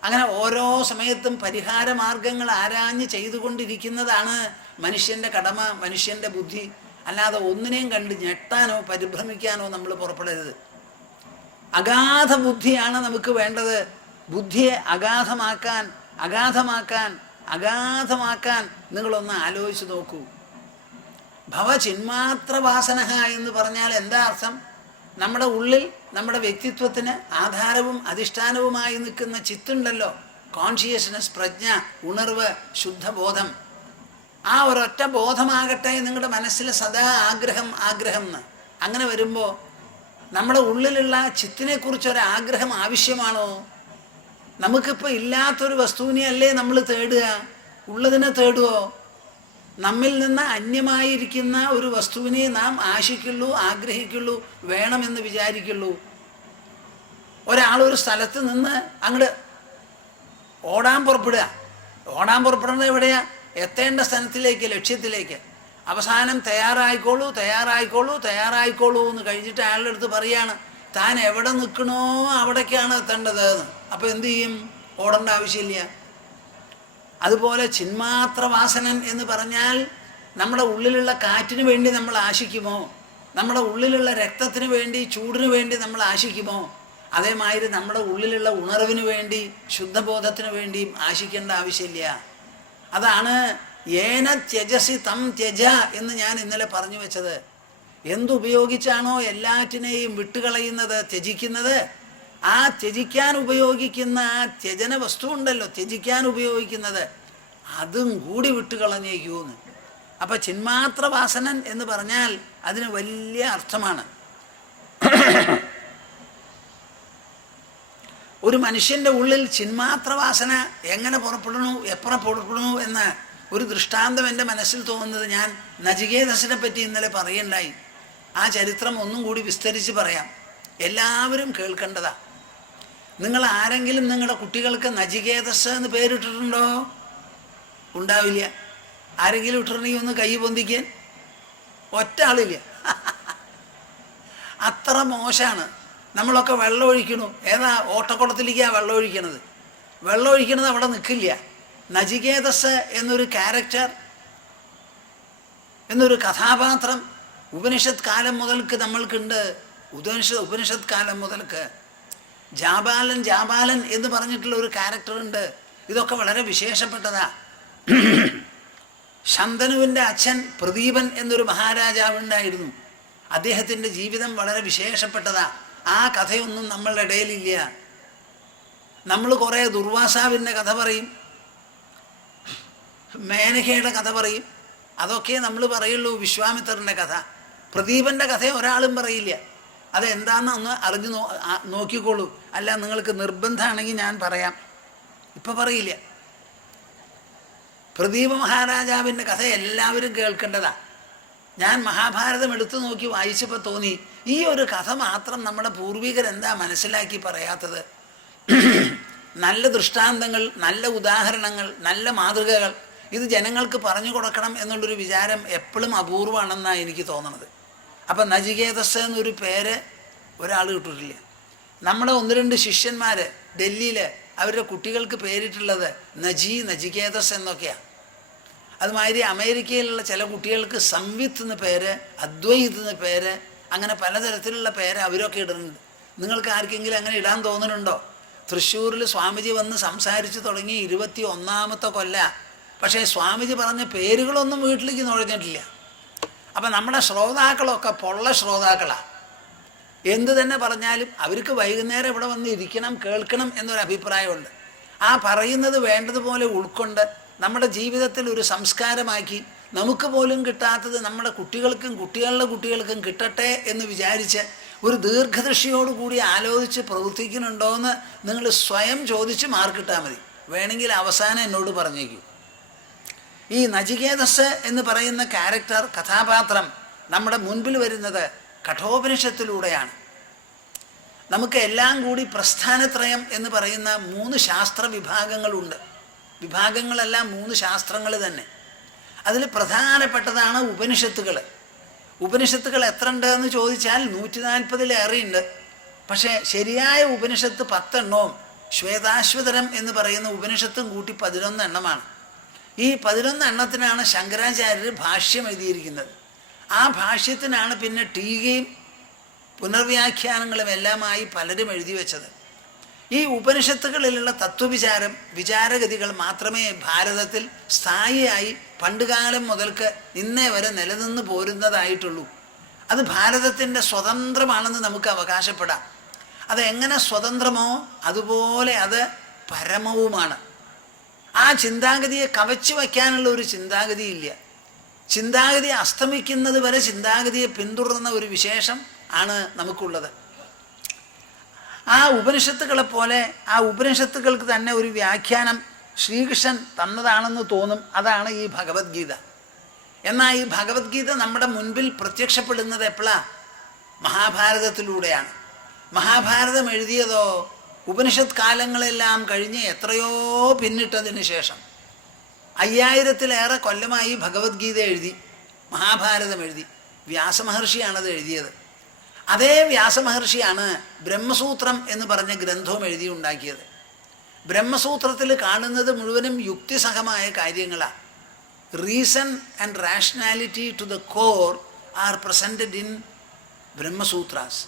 അങ്ങനെ ഓരോ സമയത്തും പരിഹാരമാർഗങ്ങൾ ആരാഞ്ഞ് ചെയ്തുകൊണ്ടിരിക്കുന്നതാണ് മനുഷ്യൻ്റെ കടമ, മനുഷ്യൻ്റെ ബുദ്ധി. അല്ലാതെ ഒന്നിനെയും കണ്ട് ഞെട്ടാനോ പരിഭ്രമിക്കാനോ നമ്മൾ പുറപ്പെടരുത്. അഗാധ ബുദ്ധിയാണ് നമുക്ക് വേണ്ടത്. ബുദ്ധിയെ അഗാധമാക്കാൻ നിങ്ങളൊന്ന് ആലോചിച്ച് നോക്കൂ. ഭവചിന്മാത്ര വാസന എന്ന് പറഞ്ഞാൽ എന്താ അർത്ഥം? നമ്മുടെ ഉള്ളിൽ നമ്മുടെ വ്യക്തിത്വത്തിന് ആധാരവും അധിഷ്ഠാനവുമായി നിൽക്കുന്ന ചിത്തുണ്ടല്ലോ, കോൺഷ്യസ്നസ്, പ്രജ്ഞ, ഉണർവ്, ശുദ്ധബോധം. ആ ഒരൊറ്റ ബോധമാകട്ടെ നിങ്ങളുടെ മനസ്സിൽ സദാ ആഗ്രഹം എന്ന്. അങ്ങനെ വരുമ്പോൾ നമ്മുടെ ഉള്ളിലുള്ള ചിത്തിനെക്കുറിച്ചൊരാഗ്രഹം ആവശ്യമാണോ? നമുക്കിപ്പോൾ ഇല്ലാത്തൊരു വസ്തുവിനെ അല്ലേ നമ്മൾ തേടുക? ഉള്ളതിനെ തേടുവോ? നമ്മിൽ നിന്ന് അന്യമായിരിക്കുന്ന ഒരു വസ്തുവിനെ നാം ആശിക്കുള്ളൂ, ആഗ്രഹിക്കുള്ളൂ, വേണമെന്ന് വിചാരിക്കുള്ളൂ. ഒരാളൊരു സ്ഥലത്ത് നിന്ന് അങ്ങോട്ട് ഓടാൻ പുറപ്പെടുന്നത് എവിടെയാ? എത്തേണ്ട സ്ഥലത്തിലേക്ക്, ലക്ഷ്യത്തിലേക്ക്. അവസാനം തയ്യാറായിക്കോളൂ എന്ന് കഴിഞ്ഞിട്ട് അയാളുടെ അടുത്ത് പറയാണ്, താൻ എവിടെ നിൽക്കണോ അവിടേക്കാണ് എത്തേണ്ടത് എന്ന്. അപ്പോൾ എന്തു ചെയ്യും? ഓടേണ്ട ആവശ്യമില്ല. അതുപോലെ ചിന്മാത്ര വാസനൻ എന്ന് പറഞ്ഞാൽ നമ്മുടെ ഉള്ളിലുള്ള കാറ്റിന് വേണ്ടി നമ്മൾ ആശിക്കുമോ? നമ്മുടെ ഉള്ളിലുള്ള രക്തത്തിന് വേണ്ടി, ചൂടിന് വേണ്ടി നമ്മൾ ആശിക്കുമോ? അതേമാതിരി നമ്മുടെ ഉള്ളിലുള്ള ഉണർവിന് വേണ്ടി, ശുദ്ധബോധത്തിന് വേണ്ടിയും ആശിക്കേണ്ട ആവശ്യമില്ല. അതാണ് ഏന ത്യജസി തം ത്യജ എന്ന് ഞാൻ ഇന്നലെ പറഞ്ഞു വെച്ചത്. എന്തുപയോഗിച്ചാണോ എല്ലാറ്റിനെയും വിട്ടുകളയുന്നത്, ത്യജിക്കുന്നത്, ആ ത്യജിക്കാൻ ഉപയോഗിക്കുന്ന ആ ത്യജന വസ്തു ഉണ്ടല്ലോ, ത്യജിക്കാൻ ഉപയോഗിക്കുന്നത്, അതും കൂടി വിട്ടുകളഞ്ഞേക്കൂന്ന്. അപ്പം ചിന്മാത്ര വാസനൻ എന്ന് പറഞ്ഞാൽ അതിന് വലിയ അർത്ഥമാണ്. ഒരു മനുഷ്യൻ്റെ ഉള്ളിൽ ചിന്മാത്ര വാസന എങ്ങനെ പുറപ്പെടുന്നു, എത്ര പുറപ്പെടുന്നു എന്ന ഒരു ദൃഷ്ടാന്തം എൻ്റെ മനസ്സിൽ തോന്നുന്നത് ഞാൻ നചികേതസിനെ പറ്റി ഇന്നലെ പറയുണ്ടായി. ആ ചരിത്രം ഒന്നും കൂടി വിസ്തരിച്ച് പറയാം, എല്ലാവരും കേൾക്കേണ്ടതാ. നിങ്ങൾ ആരെങ്കിലും നിങ്ങളുടെ കുട്ടികൾക്ക് നചികേതസ് എന്ന് പേരിട്ടിട്ടുണ്ടോ? ഉണ്ടാവില്ല. ആരെങ്കിലും ഇട്ടിട്ടുണ്ടെങ്കിൽ ഒന്ന് കൈ പൊന്തിക്കാൻ ഒറ്റ ആളില്ല. അത്ര മോശമാണ്. നമ്മളൊക്കെ വെള്ളം ഒഴിക്കണു, ഏതാ ഓട്ടക്കുളത്തിലേക്കാണ് വെള്ളം ഒഴിക്കണത്. വെള്ളം ഒഴിക്കണത് അവിടെ നിൽക്കില്ല. നചികേതസ് എന്നൊരു ക്യാരക്ടർ, എന്നൊരു കഥാപാത്രം ഉപനിഷത്ത് കാലം മുതൽക്ക് നമ്മൾക്കുണ്ട്. ഉപനിഷത്ത് കാലം മുതൽക്ക് ജാബാലൻ എന്ന് പറഞ്ഞിട്ടുള്ള ഒരു ക്യാരക്ടറുണ്ട്. ഇതൊക്കെ വളരെ വിശേഷപ്പെട്ടതാ. ശന്തനുവിൻ്റെ അച്ഛൻ പ്രദീപൻ എന്നൊരു മഹാരാജാവുണ്ടായിരുന്നു. അദ്ദേഹത്തിൻ്റെ ജീവിതം വളരെ വിശേഷപ്പെട്ടതാ. ആ കഥയൊന്നും നമ്മളുടെ ഇടയിലില്ല. നമ്മൾ കുറേ ദുർവാസാവിൻ്റെ കഥ പറയും, മേനകയുടെ കഥ പറയും, അതൊക്കെ നമ്മൾ പറയുള്ളൂ. വിശ്വാമിത്രൻ്റെ കഥ, പ്രദീപൻ്റെ കഥ ഒരാളും പറയില്ല. അതെന്താണെന്ന് ഒന്ന് അറിഞ്ഞു നോക്കിക്കോളൂ. അല്ല, നിങ്ങൾക്ക് നിർബന്ധമാണെങ്കിൽ ഞാൻ പറയാം, ഇപ്പം പറയില്ല. പ്രദീപ മഹാരാജാവിൻ്റെ കഥ എല്ലാവരും കേൾക്കേണ്ടതാ. ഞാൻ മഹാഭാരതം എടുത്തു നോക്കി വായിച്ചപ്പോൾ തോന്നി, ഈ ഒരു കഥ മാത്രം നമ്മുടെ പൂർവികരെന്താ മനസ്സിലാക്കി പറയാത്തത്? നല്ല ദൃഷ്ടാന്തങ്ങൾ, നല്ല ഉദാഹരണങ്ങൾ, നല്ല മാതൃകകൾ ഇത് ജനങ്ങൾക്ക് പറഞ്ഞു കൊടുക്കണം എന്നുള്ളൊരു വിചാരം എപ്പോഴും അപൂർവമാണെന്നാണ് എനിക്ക് തോന്നണത്. അപ്പം നചികേതസ് എന്നൊരു പേര് ഒരാൾ കിട്ടിട്ടില്ല. നമ്മുടെ 1-2 ശിഷ്യന്മാർ ഡൽഹിയിൽ അവരുടെ കുട്ടികൾക്ക് പേരിട്ടുള്ളത് നചികേതസ് എന്നൊക്കെയാണ്. അതുമാതിരി അമേരിക്കയിലുള്ള ചില കുട്ടികൾക്ക് സംവിത്ത് എന്ന് പേര്, അദ്വൈത് എന്ന് പേര്, അങ്ങനെ പലതരത്തിലുള്ള പേര് അവരൊക്കെ ഇടുന്നുണ്ട്. നിങ്ങൾക്ക് ആർക്കെങ്കിലും അങ്ങനെ ഇടാൻ തോന്നുന്നുണ്ടോ? തൃശ്ശൂരിൽ സ്വാമിജി വന്ന് സംസാരിച്ച് തുടങ്ങി 21ാമത്തെ കൊല്ല. പക്ഷേ സ്വാമിജി പറഞ്ഞ പേരുകളൊന്നും വീട്ടിലേക്ക് നുഴഞ്ഞിട്ടില്ല. അപ്പം നമ്മുടെ ശ്രോതാക്കളൊക്കെ പൊള്ള ശ്രോതാക്കളാണ്. എന്തു തന്നെ പറഞ്ഞാലും അവർക്ക് വൈകുന്നേരം ഇവിടെ വന്ന് ഇരിക്കണം, കേൾക്കണം എന്നൊരു അഭിപ്രായമുണ്ട്. ആ പറയുന്നത് വേണ്ടതുപോലെ ഉൾക്കൊണ്ട് നമ്മുടെ ജീവിതത്തിൽ ഒരു സംസ്കാരമാക്കി നമുക്ക് പോലും കിട്ടാത്തത് നമ്മുടെ കുട്ടികൾക്കും കുട്ടികളുടെ കുട്ടികൾക്കും കിട്ടട്ടെ എന്ന് വിചാരിച്ച് ഒരു ദീർഘദൃഷ്ടിയോടുകൂടി ആലോചിച്ച് പ്രവർത്തിക്കുന്നുണ്ടോ എന്ന് നിങ്ങൾ സ്വയം ചോദിച്ച് മാർക്കിട്ടാൽ മതി. വേണമെങ്കിൽ അവസാനം എന്നോട് പറഞ്ഞേക്കൂ. ഈ നചികേതസ് എന്ന് പറയുന്ന ക്യാരക്ടർ, കഥാപാത്രം നമ്മുടെ മുൻപിൽ വരുന്നത് കഠോപനിഷത്തിലൂടെയാണ്. നമുക്ക് എല്ലാം കൂടി പ്രസ്ഥാനത്രയം എന്ന് പറയുന്ന 3 ശാസ്ത്ര വിഭാഗങ്ങളുണ്ട്. വിഭാഗങ്ങളെല്ലാം 3 ശാസ്ത്രങ്ങൾ തന്നെ. അതിൽ പ്രധാനപ്പെട്ടതാണ് ഉപനിഷത്തുകൾ. ഉപനിഷത്തുകൾ എത്ര ഉണ്ട് എന്ന് ചോദിച്ചാൽ 140-ലേറെയുണ്ട്. പക്ഷേ ശരിയായ ഉപനിഷത്ത് 10 എണ്ണവും ശ്വേതാശ്വതരം എന്ന് പറയുന്ന ഉപനിഷത്തും കൂട്ടി 11 എണ്ണമാണ്. ഈ 11 എണ്ണത്തിനാണ് ശങ്കരാചാര്യർ ഭാഷ്യം എഴുതിയിരിക്കുന്നത്. ആ ഭാഷ്യത്തിനാണ് പിന്നെ ടീകയും പുനർവ്യാഖ്യാനങ്ങളും എല്ലാമായി പലരും എഴുതി വെച്ചത്. ഈ ഉപനിഷത്തുകളിലുള്ള തത്വവിചാരം, വിചാരഗതികൾ മാത്രമേ ഭാരതത്തിൽ സ്ഥായിയായി പണ്ടുകാലം മുതൽക്ക് ഇന്നേ വരെ നിലനിന്ന് പോരുന്നതായിട്ടുള്ളൂ. അത് ഭാരതത്തിൻ്റെ സ്വതന്ത്രമാണെന്ന് നമുക്ക് അവകാശപ്പെടാം. അതെങ്ങനെ സ്വതന്ത്രമോ അതുപോലെ അത് പരമവുമാണ്. ആ ചിന്താഗതിയെ കവച്ചു വയ്ക്കാനുള്ള ഒരു ചിന്താഗതിയില്ല. ചിന്താഗതി അസ്തമിക്കുന്നത് വരെ ചിന്താഗതിയെ പിന്തുടർന്ന ഒരു വിശേഷം ആണ് നമുക്കുള്ളത്. ആ ഉപനിഷത്തുകളെപ്പോലെ ആ ഉപനിഷത്തുകൾക്ക് തന്നെ ഒരു വ്യാഖ്യാനം ശ്രീകൃഷ്ണൻ തന്നതാണെന്ന് തോന്നും. അതാണ് ഈ ഭഗവത്ഗീത. എന്നാൽ ഈ ഭഗവത്ഗീത നമ്മുടെ മുൻപിൽ പ്രത്യക്ഷപ്പെടുന്നത് എപ്പോഴാണ്? മഹാഭാരതത്തിലൂടെയാണ്. മഹാഭാരതം എഴുതിയതോ ഉപനിഷത്ത് കാലങ്ങളെല്ലാം കഴിഞ്ഞ് എത്രയോ പിന്നിട്ടതിന് ശേഷം. 5000-ലേറെ കൊല്ലമായി ഭഗവത്ഗീത എഴുതി, മഹാഭാരതം എഴുതി. വ്യാസമഹർഷിയാണത് എഴുതിയത്. അതേ വ്യാസമഹർഷിയാണ് ബ്രഹ്മസൂത്രം എന്ന് പറഞ്ഞ ഗ്രന്ഥവും എഴുതി ഉണ്ടാക്കിയത്. ബ്രഹ്മസൂത്രത്തിൽ കാണുന്നത് മുഴുവനും യുക്തിസഹമായ കാര്യങ്ങളാണ്. Reason and rationality to the core are presented in ബ്രഹ്മസൂത്രാസ്.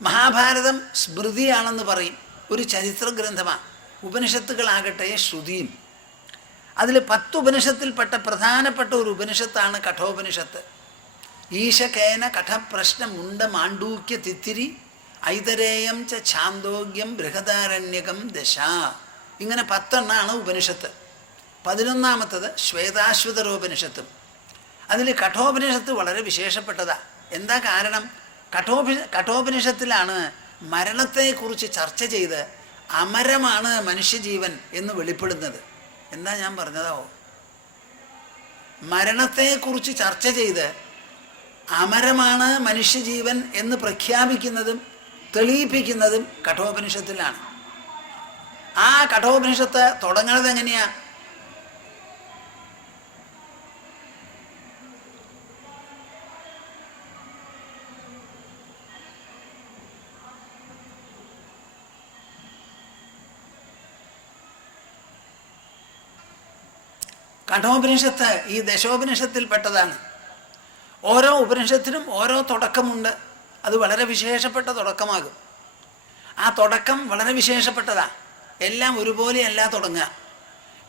മഹാഭാരതം സ്മൃതിയാണെന്ന് പറയും, ഒരു ചരിത്ര ഗ്രന്ഥമാണ്. ഉപനിഷത്തുകളാകട്ടെ ശ്രുതിയും. അതിൽ 10 ഉപനിഷത്തിൽപ്പെട്ട പ്രധാനപ്പെട്ട ഒരു ഉപനിഷത്താണ് കഠോപനിഷത്ത്. ഈശകേന കഠപ്രശ്നമുണ്ട മാണ്ഡൂക്യ തിത്തിരി ഐതരേയം ച ഛാന്തോഗ്യം ബൃഹദാരണ്യകം ദശ. ഇങ്ങനെ 10 ഉപനിഷത്ത്. 11ാമത്തത് ശ്വേതാശ്വതരോപനിഷത്തും. അതിൽ കഠോപനിഷത്ത് വളരെ വിശേഷപ്പെട്ടതാണ്. എന്താ കാരണം? കഠോപനിഷത്തിലാണ് മരണത്തെക്കുറിച്ച് ചർച്ച ചെയ്ത് അമരമാണ് മനുഷ്യജീവൻ എന്ന് വെളിപ്പെടുന്നത്. എന്താ ഞാൻ പറഞ്ഞതാവോ? മരണത്തെക്കുറിച്ച് ചർച്ച ചെയ്ത് അമരമാണ് മനുഷ്യജീവൻ എന്ന് പ്രഖ്യാപിക്കുന്നതും തെളിയിപ്പിക്കുന്നതും കഠോപനിഷത്തിലാണ്. ആ കഠോപനിഷത്ത് തുടങ്ങുന്നത് എങ്ങനെയാ? കഠോപനിഷത്ത് ഈ ദശോപനിഷത്തിൽപ്പെട്ടതാണ്. ഓരോ ഉപനിഷത്തിനും ഓരോ തുടക്കമുണ്ട്. അത് വളരെ വിശേഷപ്പെട്ട തുടക്കമാകും. ആ തുടക്കം വളരെ വിശേഷപ്പെട്ടതാണ്. എല്ലാം ഒരുപോലെയല്ല തുടങ്ങുക.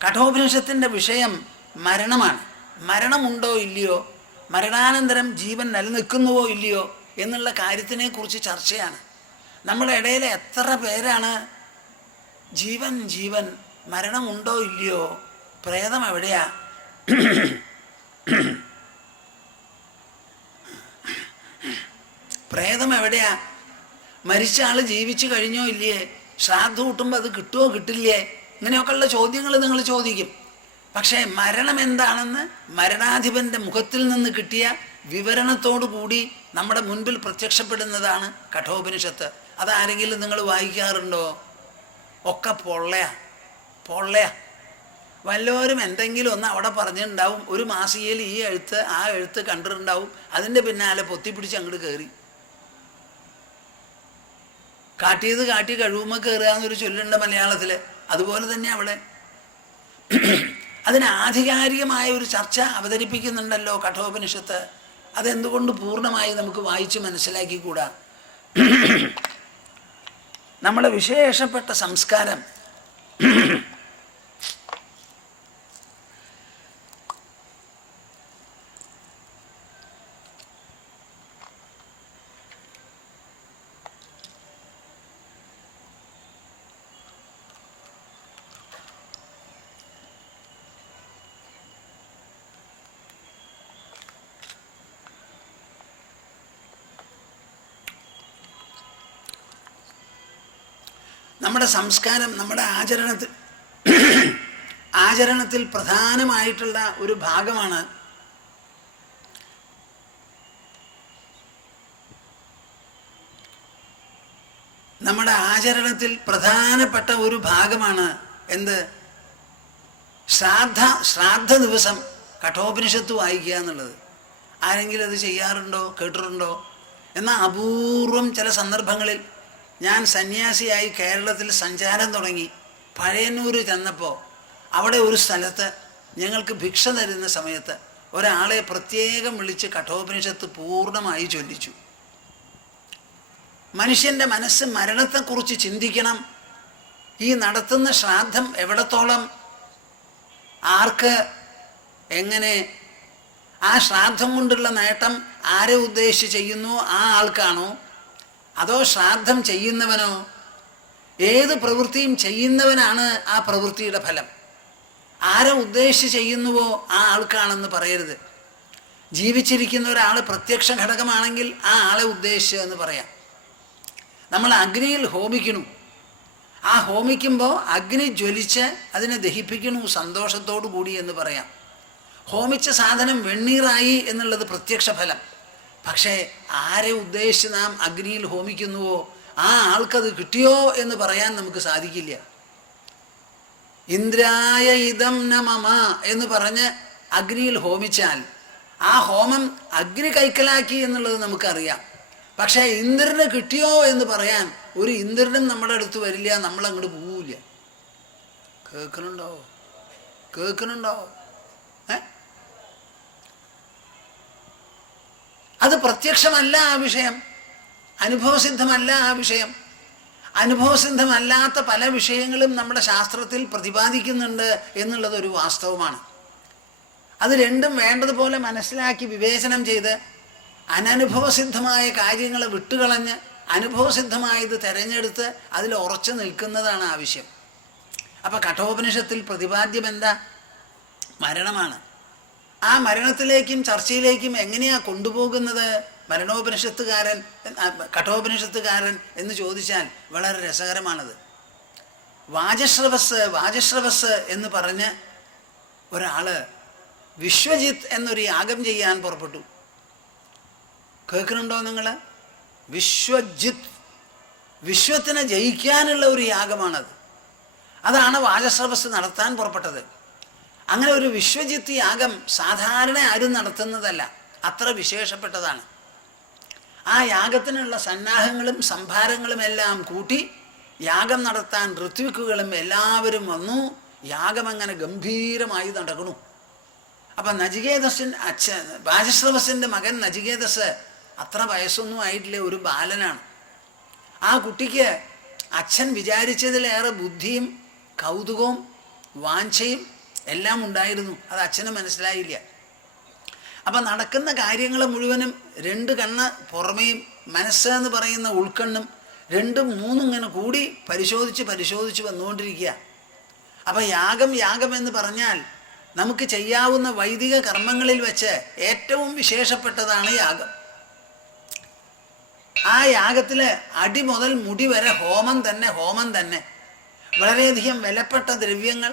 കഠോപനിഷത്തിൻ്റെ വിഷയം മരണമാണ്. മരണമുണ്ടോ ഇല്ലയോ, മരണാനന്തരം ജീവൻ നിലനിൽക്കുന്നുവോ ഇല്ലയോ എന്നുള്ള കാര്യത്തിനെക്കുറിച്ച് ചർച്ചയാണ്. നമ്മുടെ ഇടയിൽ എത്ര പേരാണ് ജീവൻ ജീവൻ മരണമുണ്ടോ ഇല്ലയോ, പ്രേതം എവിടെയാ, പ്രേതം എവിടെയാ, മരിച്ച ആൾ ജീവിച്ചു കഴിഞ്ഞോ ഇല്ലയേ, ശ്രാദ്ധം കൂട്ടുമ്പോൾ അത് കിട്ടുമോ കിട്ടില്ലേ, ഇങ്ങനെയൊക്കെയുള്ള ചോദ്യങ്ങൾ നിങ്ങൾ ചോദിക്കും. പക്ഷേ മരണം എന്താണെന്ന് മരണാധിപൻ്റെ മുഖത്തിൽ നിന്ന് കിട്ടിയ വിവരണത്തോടു കൂടി നമ്മുടെ മുൻപിൽ പ്രത്യക്ഷപ്പെടുന്നതാണ് കഠോപനിഷത്ത്. അതാരെങ്കിലും നിങ്ങൾ വായിക്കാറുണ്ടോ? ഒക്കെ പൊള്ളയാ. വല്ലവരും എന്തെങ്കിലും ഒന്ന് അവിടെ പറഞ്ഞിട്ടുണ്ടാവും. ഒരു മാസികയിൽ ഈ എഴുത്ത് ആ എഴുത്ത് കണ്ടിട്ടുണ്ടാവും. അതിൻ്റെ പിന്നാലെ പൊത്തിപ്പിടിച്ച് അങ്ങോട്ട് കയറി. കാട്ടിയത് കാട്ടി കഴിവുമ്പോൾ കയറുക എന്നൊരു ചൊല്ലുണ്ട് മലയാളത്തിൽ. അതുപോലെ തന്നെ അവിടെ അതിന് ആധികാരികമായ ഒരു ചർച്ച അവതരിപ്പിക്കുന്നുണ്ടല്ലോ കഠോപനിഷത്ത്. അതെന്തുകൊണ്ട് പൂർണ്ണമായി നമുക്ക് വായിച്ച് മനസ്സിലാക്കിക്കൂടാ? നമ്മുടെ വിശേഷപ്പെട്ട സംസ്കാരം നമ്മുടെ സംസ്കാരം നമ്മുടെ ആചരണത്തിൽ പ്രധാനമായിട്ടുള്ള ഒരു ഭാഗമാണ്. നമ്മുടെ ആചരണത്തിൽ പ്രധാനപ്പെട്ട ഒരു ഭാഗമാണ് എന്ത്? ശ്രാദ്ധ ദിവസം കഠോപനിഷത്ത് വായിക്കുക എന്നുള്ളത്. ആരെങ്കിലും അത് ചെയ്യാറുണ്ടോ, കേട്ടിട്ടുണ്ടോ? എന്നാൽ അപൂർവം ചില സന്ദർഭങ്ങളിൽ ഞാൻ സന്യാസിയായി കേരളത്തിൽ സഞ്ചാരം തുടങ്ങി പഴയന്നൂർ ചെന്നപ്പോൾ അവിടെ ഒരു സ്ഥലത്ത് ഞങ്ങൾക്ക് ഭിക്ഷ തരുന്ന സമയത്ത് ഒരാളെ പ്രത്യേകം വിളിച്ച് കഠോപനിഷത്ത് പൂർണ്ണമായി ചൊല്ലിച്ചു. മനുഷ്യൻ്റെ മനസ്സ് മരണത്തെക്കുറിച്ച് ചിന്തിക്കണം. ഈ നടത്തുന്ന ശ്രാദ്ധം എവിടത്തോളം, ആർക്ക്, എങ്ങനെ, ആ ശ്രാദ്ധം കൊണ്ടുള്ള നേട്ടം ആരെ ഉദ്ദേശിച്ച് ചെയ്യുന്നു, ആ ആൾക്കാണോ, അതോ ശ്രാദ്ധം ചെയ്യുന്നവനോ? ഏത് പ്രവൃത്തിയും ചെയ്യുന്നവനാണ് ആ പ്രവൃത്തിയുടെ ഫലം. ആരെ ഉദ്ദേശിച്ച് ചെയ്യുന്നുവോ ആ ആൾക്കാണെന്ന് പറയരുത്. ജീവിച്ചിരിക്കുന്ന ഒരാൾ പ്രത്യക്ഷ ഘടകമാണെങ്കിൽ ആ ആളെ ഉദ്ദേശിച്ച് എന്ന് പറയാം. നമ്മൾ അഗ്നിയിൽ ഹോമിക്കണു. ആ ഹോമിക്കുമ്പോൾ അഗ്നി ജ്വലിച്ച് അതിനെ ദഹിപ്പിക്കണു സന്തോഷത്തോടു കൂടി എന്ന് പറയാം. ഹോമിച്ച സാധനം വെണ്ണീറായി എന്നുള്ളത് പ്രത്യക്ഷ ഫലം. പക്ഷേ ആരെ ഉദ്ദേശിച്ച് നാം അഗ്നിയിൽ ഹോമിക്കുന്നുവോ ആ ആൾക്കത് കിട്ടിയോ എന്ന് പറയാൻ നമുക്ക് സാധിക്കില്ല. ഇന്ദ്രായ ഇദം ന മമ എന്ന് പറഞ്ഞ് അഗ്നിയിൽ ഹോമിച്ചാൽ ആ ഹോമം അഗ്നി കൈക്കലാക്കി എന്നുള്ളത് നമുക്കറിയാം. പക്ഷേ ഇന്ദ്രന് കിട്ടിയോ എന്ന് പറയാൻ ഒരു ഇന്ദ്രനും നമ്മുടെ അടുത്ത് വരില്ല, നമ്മളങ്ങോട്ട് പോവില്ല. കേൾക്കുന്നുണ്ടോ? അത് പ്രത്യക്ഷമല്ല ആ വിഷയം, അനുഭവസിദ്ധമല്ല ആ വിഷയം. അനുഭവസിദ്ധമല്ലാത്ത പല വിഷയങ്ങളും നമ്മുടെ ശാസ്ത്രത്തിൽ പ്രതിപാദിക്കുന്നുണ്ട് എന്നുള്ളത് ഒരു വാസ്തവമാണ്. അത് രണ്ടും വേണ്ടതുപോലെ മനസ്സിലാക്കി വിവേചനം ചെയ്ത് അനനുഭവസിദ്ധമായ കാര്യങ്ങളെ വിട്ടുകളഞ്ഞ് അനുഭവസിദ്ധമായത് തിരഞ്ഞെടുത്ത് അതിൽ ഉറച്ചു നിൽക്കുന്നതാണ് ആവശ്യം. അപ്പം കഠോപനിഷത്തിൽ പ്രതിപാദ്യം എന്താ? മരണമാണ്. ആ മരണത്തിലേക്കും ചർച്ചയിലേക്കും എങ്ങനെയാണ് കൊണ്ടുപോകുന്നത് കഠോപനിഷത്തുകാരൻ എന്ന് ചോദിച്ചാൽ വളരെ രസകരമാണത്. വാജശ്രവസ് എന്ന് പറഞ്ഞ് ഒരാള് വിശ്വജിത്ത് എന്നൊരു യാഗം ചെയ്യാൻ പുറപ്പെട്ടു. കേൾക്കുന്നുണ്ടോ നിങ്ങൾ? വിശ്വജിത്ത്, വിശ്വത്തിനെ ജയിക്കാനുള്ള ഒരു യാഗമാണത്. അതാണ് വാജശ്രവസ് നടത്താൻ പുറപ്പെട്ടത്. അങ്ങനെ ഒരു വിശ്വജിത്ത് യാഗം സാധാരണ ആരും നടത്തുന്നതല്ല, അത്ര വിശേഷപ്പെട്ടതാണ്. ആ യാഗത്തിനുള്ള സന്നാഹങ്ങളും സംഭാരങ്ങളും എല്ലാം കൂട്ടി യാഗം നടത്താൻ ഋത്വിക്കുകളും എല്ലാവരും വന്നു. യാഗം അങ്ങനെ ഗംഭീരമായി നടക്കണു. അപ്പം വാജശ്രവസിൻ്റെ മകൻ നചികേതസ് അത്ര വയസ്സൊന്നും ആയിട്ടില്ല, ഒരു ബാലനാണ്. ആ കുട്ടിക്ക് അച്ഛൻ വിചാരിച്ചതിലേറെ ബുദ്ധിയും കൗതുകവും വാഞ്ചയും എല്ലാം ഉണ്ടായിരുന്നു. അത് അച്ഛന് മനസ്സിലായില്ല. അപ്പം നടക്കുന്ന കാര്യങ്ങൾ മുഴുവനും രണ്ട് കണ്ണ് പുറമേയും മനസ്സ് എന്ന് പറയുന്ന ഉൾക്കണ്ണും രണ്ടും മൂന്നും ഇങ്ങനെ കൂടി പരിശോധിച്ച് വന്നുകൊണ്ടിരിക്കുക. അപ്പം യാഗം എന്ന് പറഞ്ഞാൽ നമുക്ക് ചെയ്യാവുന്ന വൈദിക കർമ്മങ്ങളിൽ വെച്ച് ഏറ്റവും വിശേഷപ്പെട്ടതാണ് യാഗം. ആ യാഗത്തിൽ അടി മുതൽ മുടി വരെ ഹോമം തന്നെ. വളരെയധികം വിലപ്പെട്ട ദ്രവ്യങ്ങൾ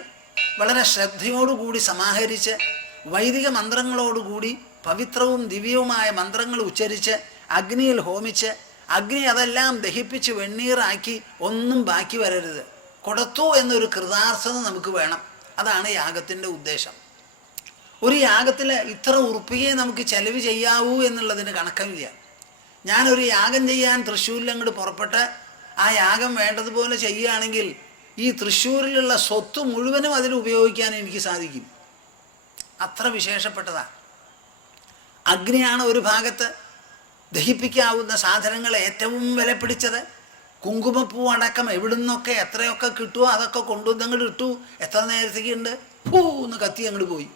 വളരെ ശ്രദ്ധയോടുകൂടി സമാഹരിച്ച് വൈദിക മന്ത്രങ്ങളോടുകൂടി പവിത്രവും ദിവ്യവുമായ മന്ത്രങ്ങൾ ഉച്ചരിച്ച് അഗ്നിയിൽ ഹോമിച്ച് അഗ്നി അതെല്ലാം ദഹിപ്പിച്ച് വെണ്ണീറാക്കി ഒന്നും ബാക്കി വരരുത്. കൊടുത്തു എന്നൊരു കൃതാർത്ഥത നമുക്ക് വേണം. അതാണ് യാഗത്തിൻ്റെ ഉദ്ദേശം. ഒരു യാഗത്തിൽ ഇത്ര ഉറുപ്പികയെ നമുക്ക് ചെലവ് ചെയ്യാവൂ എന്നുള്ളതിന് കണക്കമില്ല. ഞാനൊരു യാഗം ചെയ്യാൻ തൃശ്ശൂരിൽ അങ്ങോട്ട് പുറപ്പെട്ട് ആ യാഗം വേണ്ടതുപോലെ ചെയ്യുകയാണെങ്കിൽ ഈ തൃശ്ശൂരിലുള്ള സ്വത്ത് മുഴുവനും അതിൽ ഉപയോഗിക്കാൻ എനിക്ക് സാധിക്കും. അത്ര വിശേഷപ്പെട്ടതാണ്. അഗ്നിയാണ് ഒരു ഭാഗത്ത്, ദഹിപ്പിക്കാവുന്ന സാധനങ്ങൾ ഏറ്റവും വിലപിടിച്ചത്. കുങ്കുമപ്പൂ അടക്കം എവിടുന്നൊക്കെ എത്രയൊക്കെ കിട്ടുമോ അതൊക്കെ കൊണ്ടുവന്നങ്ങോട്ട് ഇട്ടു. എത്ര നേരത്തേക്ക് ഉണ്ട്, പൂന്ന് കത്തി അങ്ങോട്ട് പോയി.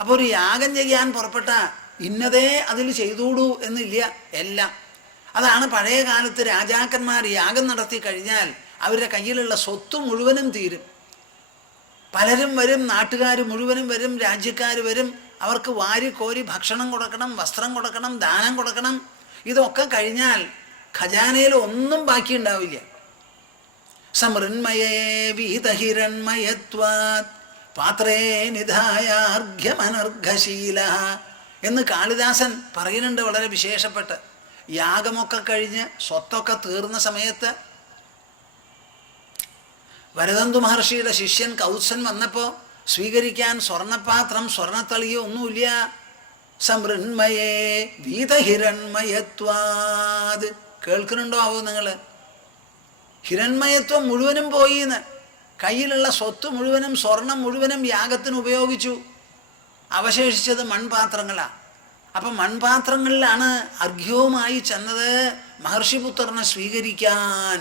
അപ്പോൾ ഒരു യാഗം ചെയ്യാൻ പുറപ്പെട്ട ഇന്നതേ അതിൽ ചെയ്തോടൂ എന്നില്ല, എല്ലാം. അതാണ് പഴയ കാലത്ത് രാജാക്കന്മാർ യാഗം നടത്തി കഴിഞ്ഞാൽ അവരുടെ കയ്യിലുള്ള സ്വത്ത് മുഴുവനും തീരും. പലരും വരും, നാട്ടുകാർ മുഴുവനും വരും, രാജ്യക്കാർ വരും. അവർക്ക് വാരിക്കോരി ഭക്ഷണം കൊടുക്കണം, വസ്ത്രം കൊടുക്കണം, ദാനം കൊടുക്കണം. ഇതൊക്കെ കഴിഞ്ഞാൽ ഖജാനയിൽ ഒന്നും ബാക്കിയുണ്ടാവില്ല. സമൃന്മയേ വീതഹിരൺമയത്വാത് പാത്രേ നിധായാർഘ്യമനർഘശീല എന്ന് കാളിദാസൻ പറയുന്നുണ്ട്. വളരെ വിശേഷപ്പെട്ട് യാഗമൊക്കെ കഴിഞ്ഞ് സ്വത്തൊക്കെ തീർന്ന സമയത്ത് വരദന്തു മഹർഷിയുടെ ശിഷ്യൻ കൗത്സൻ വന്നപ്പോൾ സ്വീകരിക്കാൻ സ്വർണപാത്രം സ്വർണത്തളിയോ ഒന്നുമില്ല. സമൃന്മയേ വീതഹിരൺമയത്വാത് കേൾക്കുന്നുണ്ടോ ആവോ നിങ്ങൾ? ഹിരൺമയത്വം മുഴുവനും പോയി എന്ന്. കയ്യിലുള്ള സ്വത്ത് മുഴുവനും സ്വർണം മുഴുവനും യാഗത്തിന് ഉപയോഗിച്ചു. അവശേഷിച്ചത് മൺപാത്രങ്ങളാണ്. അപ്പം മൺപാത്രങ്ങളിലാണ് അർഘ്യവുമായി ചെന്നത് മഹർഷിപുത്രനെ സ്വീകരിക്കാൻ.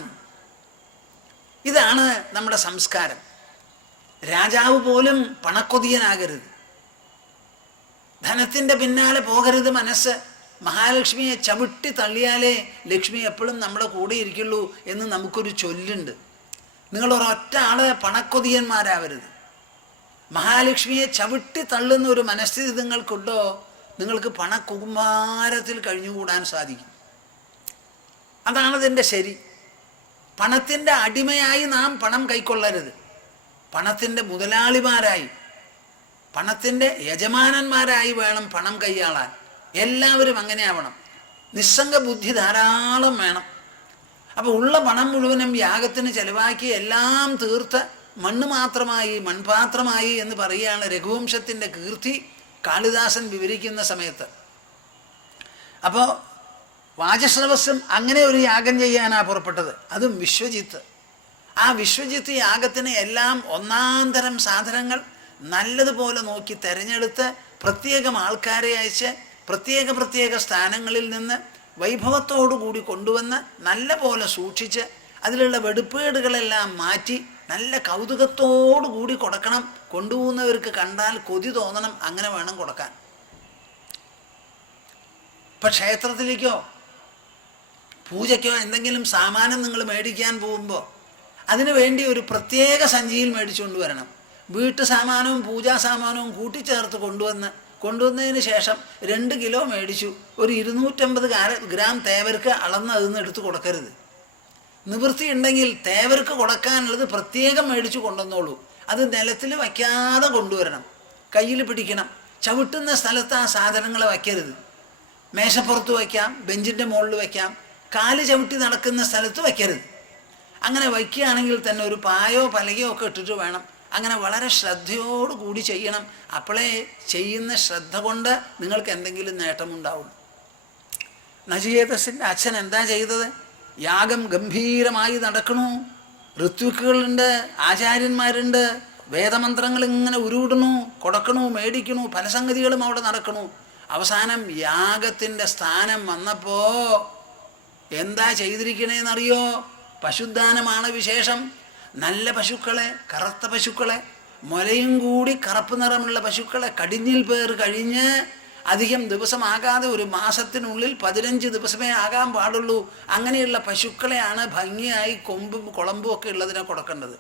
ഇതാണ് നമ്മുടെ സംസ്കാരം. രാജാവ് പോലും പണക്കൊതിയനാകരുത്, ധനത്തിൻ്റെ പിന്നാലെ പോകരുത് മനസ്സ്. മഹാലക്ഷ്മിയെ ചവിട്ടി തള്ളിയാലേ ലക്ഷ്മി എപ്പോഴും നമ്മുടെ കൂടെ ഇരിക്കുള്ളൂ എന്ന് നമുക്കൊരു ചൊല്ലുണ്ട്. നിങ്ങളൊരൊറ്റ ആള് പണക്കൊതിയന്മാരാവരുത്. മഹാലക്ഷ്മിയെ ചവിട്ടി തള്ളുന്ന ഒരു മനസ്ഥിതി നിങ്ങൾക്കുണ്ടോ, നിങ്ങൾക്ക് പണകുമാരത്തിൽ കഴിഞ്ഞുകൂടാൻ സാധിക്കും. അതാണതിൻ്റെ ശരി. പണത്തിൻ്റെ അടിമയായി നാം പണം കൈക്കൊള്ളരുത്. പണത്തിൻ്റെ മുതലാളിമാരായി, പണത്തിൻ്റെ യജമാനന്മാരായി വേണം പണം കൈയാളാൻ. എല്ലാവരും അങ്ങനെ ആവണം. നിസ്സംഗ ബുദ്ധി ധാരാളം വേണം. അപ്പോൾ ഉള്ള പണം മുഴുവനും യാഗത്തിന് ചെലവാക്കി എല്ലാം തീർത്ത് മണ്ണ് മാത്രമായി, മൺപാത്രമായി എന്ന് പറയുകയാണ് രഘുവംശത്തിൻ്റെ കീർത്തി കാളിദാസൻ വിവരിക്കുന്ന സമയത്ത്. അപ്പോൾ വാജശ്രവസ്സും അങ്ങനെ ഒരു യാഗം ചെയ്യാനാണ് പുറപ്പെട്ടത്, അതും വിശ്വജിത്ത്. ആ വിശ്വജിത്ത് യാഗത്തിന് എല്ലാം ഒന്നാന്തരം സാധനങ്ങൾ നല്ലതുപോലെ നോക്കി തിരഞ്ഞെടുത്ത് പ്രത്യേകം ആൾക്കാരെ അയച്ച് പ്രത്യേക സ്ഥാനങ്ങളിൽ നിന്ന് വൈഭവത്തോടുകൂടി കൊണ്ടുവന്ന് നല്ല പോലെ സൂക്ഷിച്ച് അതിലുള്ള വെടുപ്പേടുകളെല്ലാം മാറ്റി നല്ല കൗതുകത്തോടുകൂടി കൊടുക്കണം. കൊണ്ടുപോകുന്നവർക്ക് കണ്ടാൽ കൊതി തോന്നണം, അങ്ങനെ വേണം കൊടുക്കാൻ. ഇപ്പം ക്ഷേത്രത്തിലേക്കോ പൂജയ്ക്കോ എന്തെങ്കിലും സാമാനം നിങ്ങൾ മേടിക്കാൻ പോകുമ്പോൾ അതിനു വേണ്ടി ഒരു പ്രത്യേക സഞ്ചിയിൽ മേടിച്ചുകൊണ്ട് വരണം. വീട്ടു സാമാനവും പൂജാ സാമാനവും കൂട്ടിച്ചേർത്ത് കൊണ്ടുവന്നതിന് ശേഷം 2 കിലോ മേടിച്ചു, ഒരു 250 ഗ്രാം തേവർക്ക് അളന്ന് അതിൽ നിന്ന് എടുത്ത് കൊടുക്കരുത്. നിവൃത്തിയുണ്ടെങ്കിൽ തേവർക്ക് കൊടുക്കാനുള്ളത് പ്രത്യേകം മേടിച്ചു കൊണ്ടുവന്നോളൂ. അത് നിലത്തിൽ വയ്ക്കാതെ കൊണ്ടുവരണം, കയ്യിൽ പിടിക്കണം. ചവിട്ടുന്ന സ്ഥലത്ത് ആ സാധനങ്ങൾ വയ്ക്കരുത്. മേശപ്പുറത്ത് വയ്ക്കാം, ബെഞ്ചിൻ്റെ മുകളിൽ വയ്ക്കാം, കാല് ചവിട്ടി നടക്കുന്ന സ്ഥലത്ത് വയ്ക്കരുത്. അങ്ങനെ വയ്ക്കുകയാണെങ്കിൽ തന്നെ ഒരു പായോ പലകയോ ഒക്കെ ഇട്ടിട്ട് വേണം. അങ്ങനെ വളരെ ശ്രദ്ധയോടുകൂടി ചെയ്യണം. അപ്പോഴേ ചെയ്യുന്ന ശ്രദ്ധ കൊണ്ട് നിങ്ങൾക്ക് എന്തെങ്കിലും നേട്ടമുണ്ടാവും. നചികേതസിൻ്റെ അച്ഛൻ എന്താ ചെയ്തത്? യാഗം ഗംഭീരമായി നടക്കണു, ഋത്വിക്കുകളുണ്ട്, ആചാര്യന്മാരുണ്ട്, വേദമന്ത്രങ്ങൾ ഇങ്ങനെ ഉരുവിടണു, കൊടുക്കണു, മേടിക്കണു, പല സംഗതികളും അവിടെ നടക്കണു. അവസാനം യാഗത്തിൻ്റെ സ്ഥാനം വന്നപ്പോൾ എന്താ ചെയ്തിരിക്കണേന്നറിയോ? പശുദാനമാണ് വിശേഷം. നല്ല പശുക്കളെ, കറുത്ത പശുക്കളെ, മുലയും കൂടി കറുപ്പ് നിറമുള്ള പശുക്കളെ കടിഞ്ഞിൽ പേർ കഴിഞ്ഞ് അധികം ദിവസമാകാതെ, ഒരു മാസത്തിനുള്ളിൽ 15 ദിവസമേ ആകാൻ പാടുള്ളൂ, അങ്ങനെയുള്ള പശുക്കളെയാണ് ഭംഗിയായി കൊമ്പും കുളമ്പും ഒക്കെ ഉള്ളതിനെ കൊടുക്കേണ്ടത്.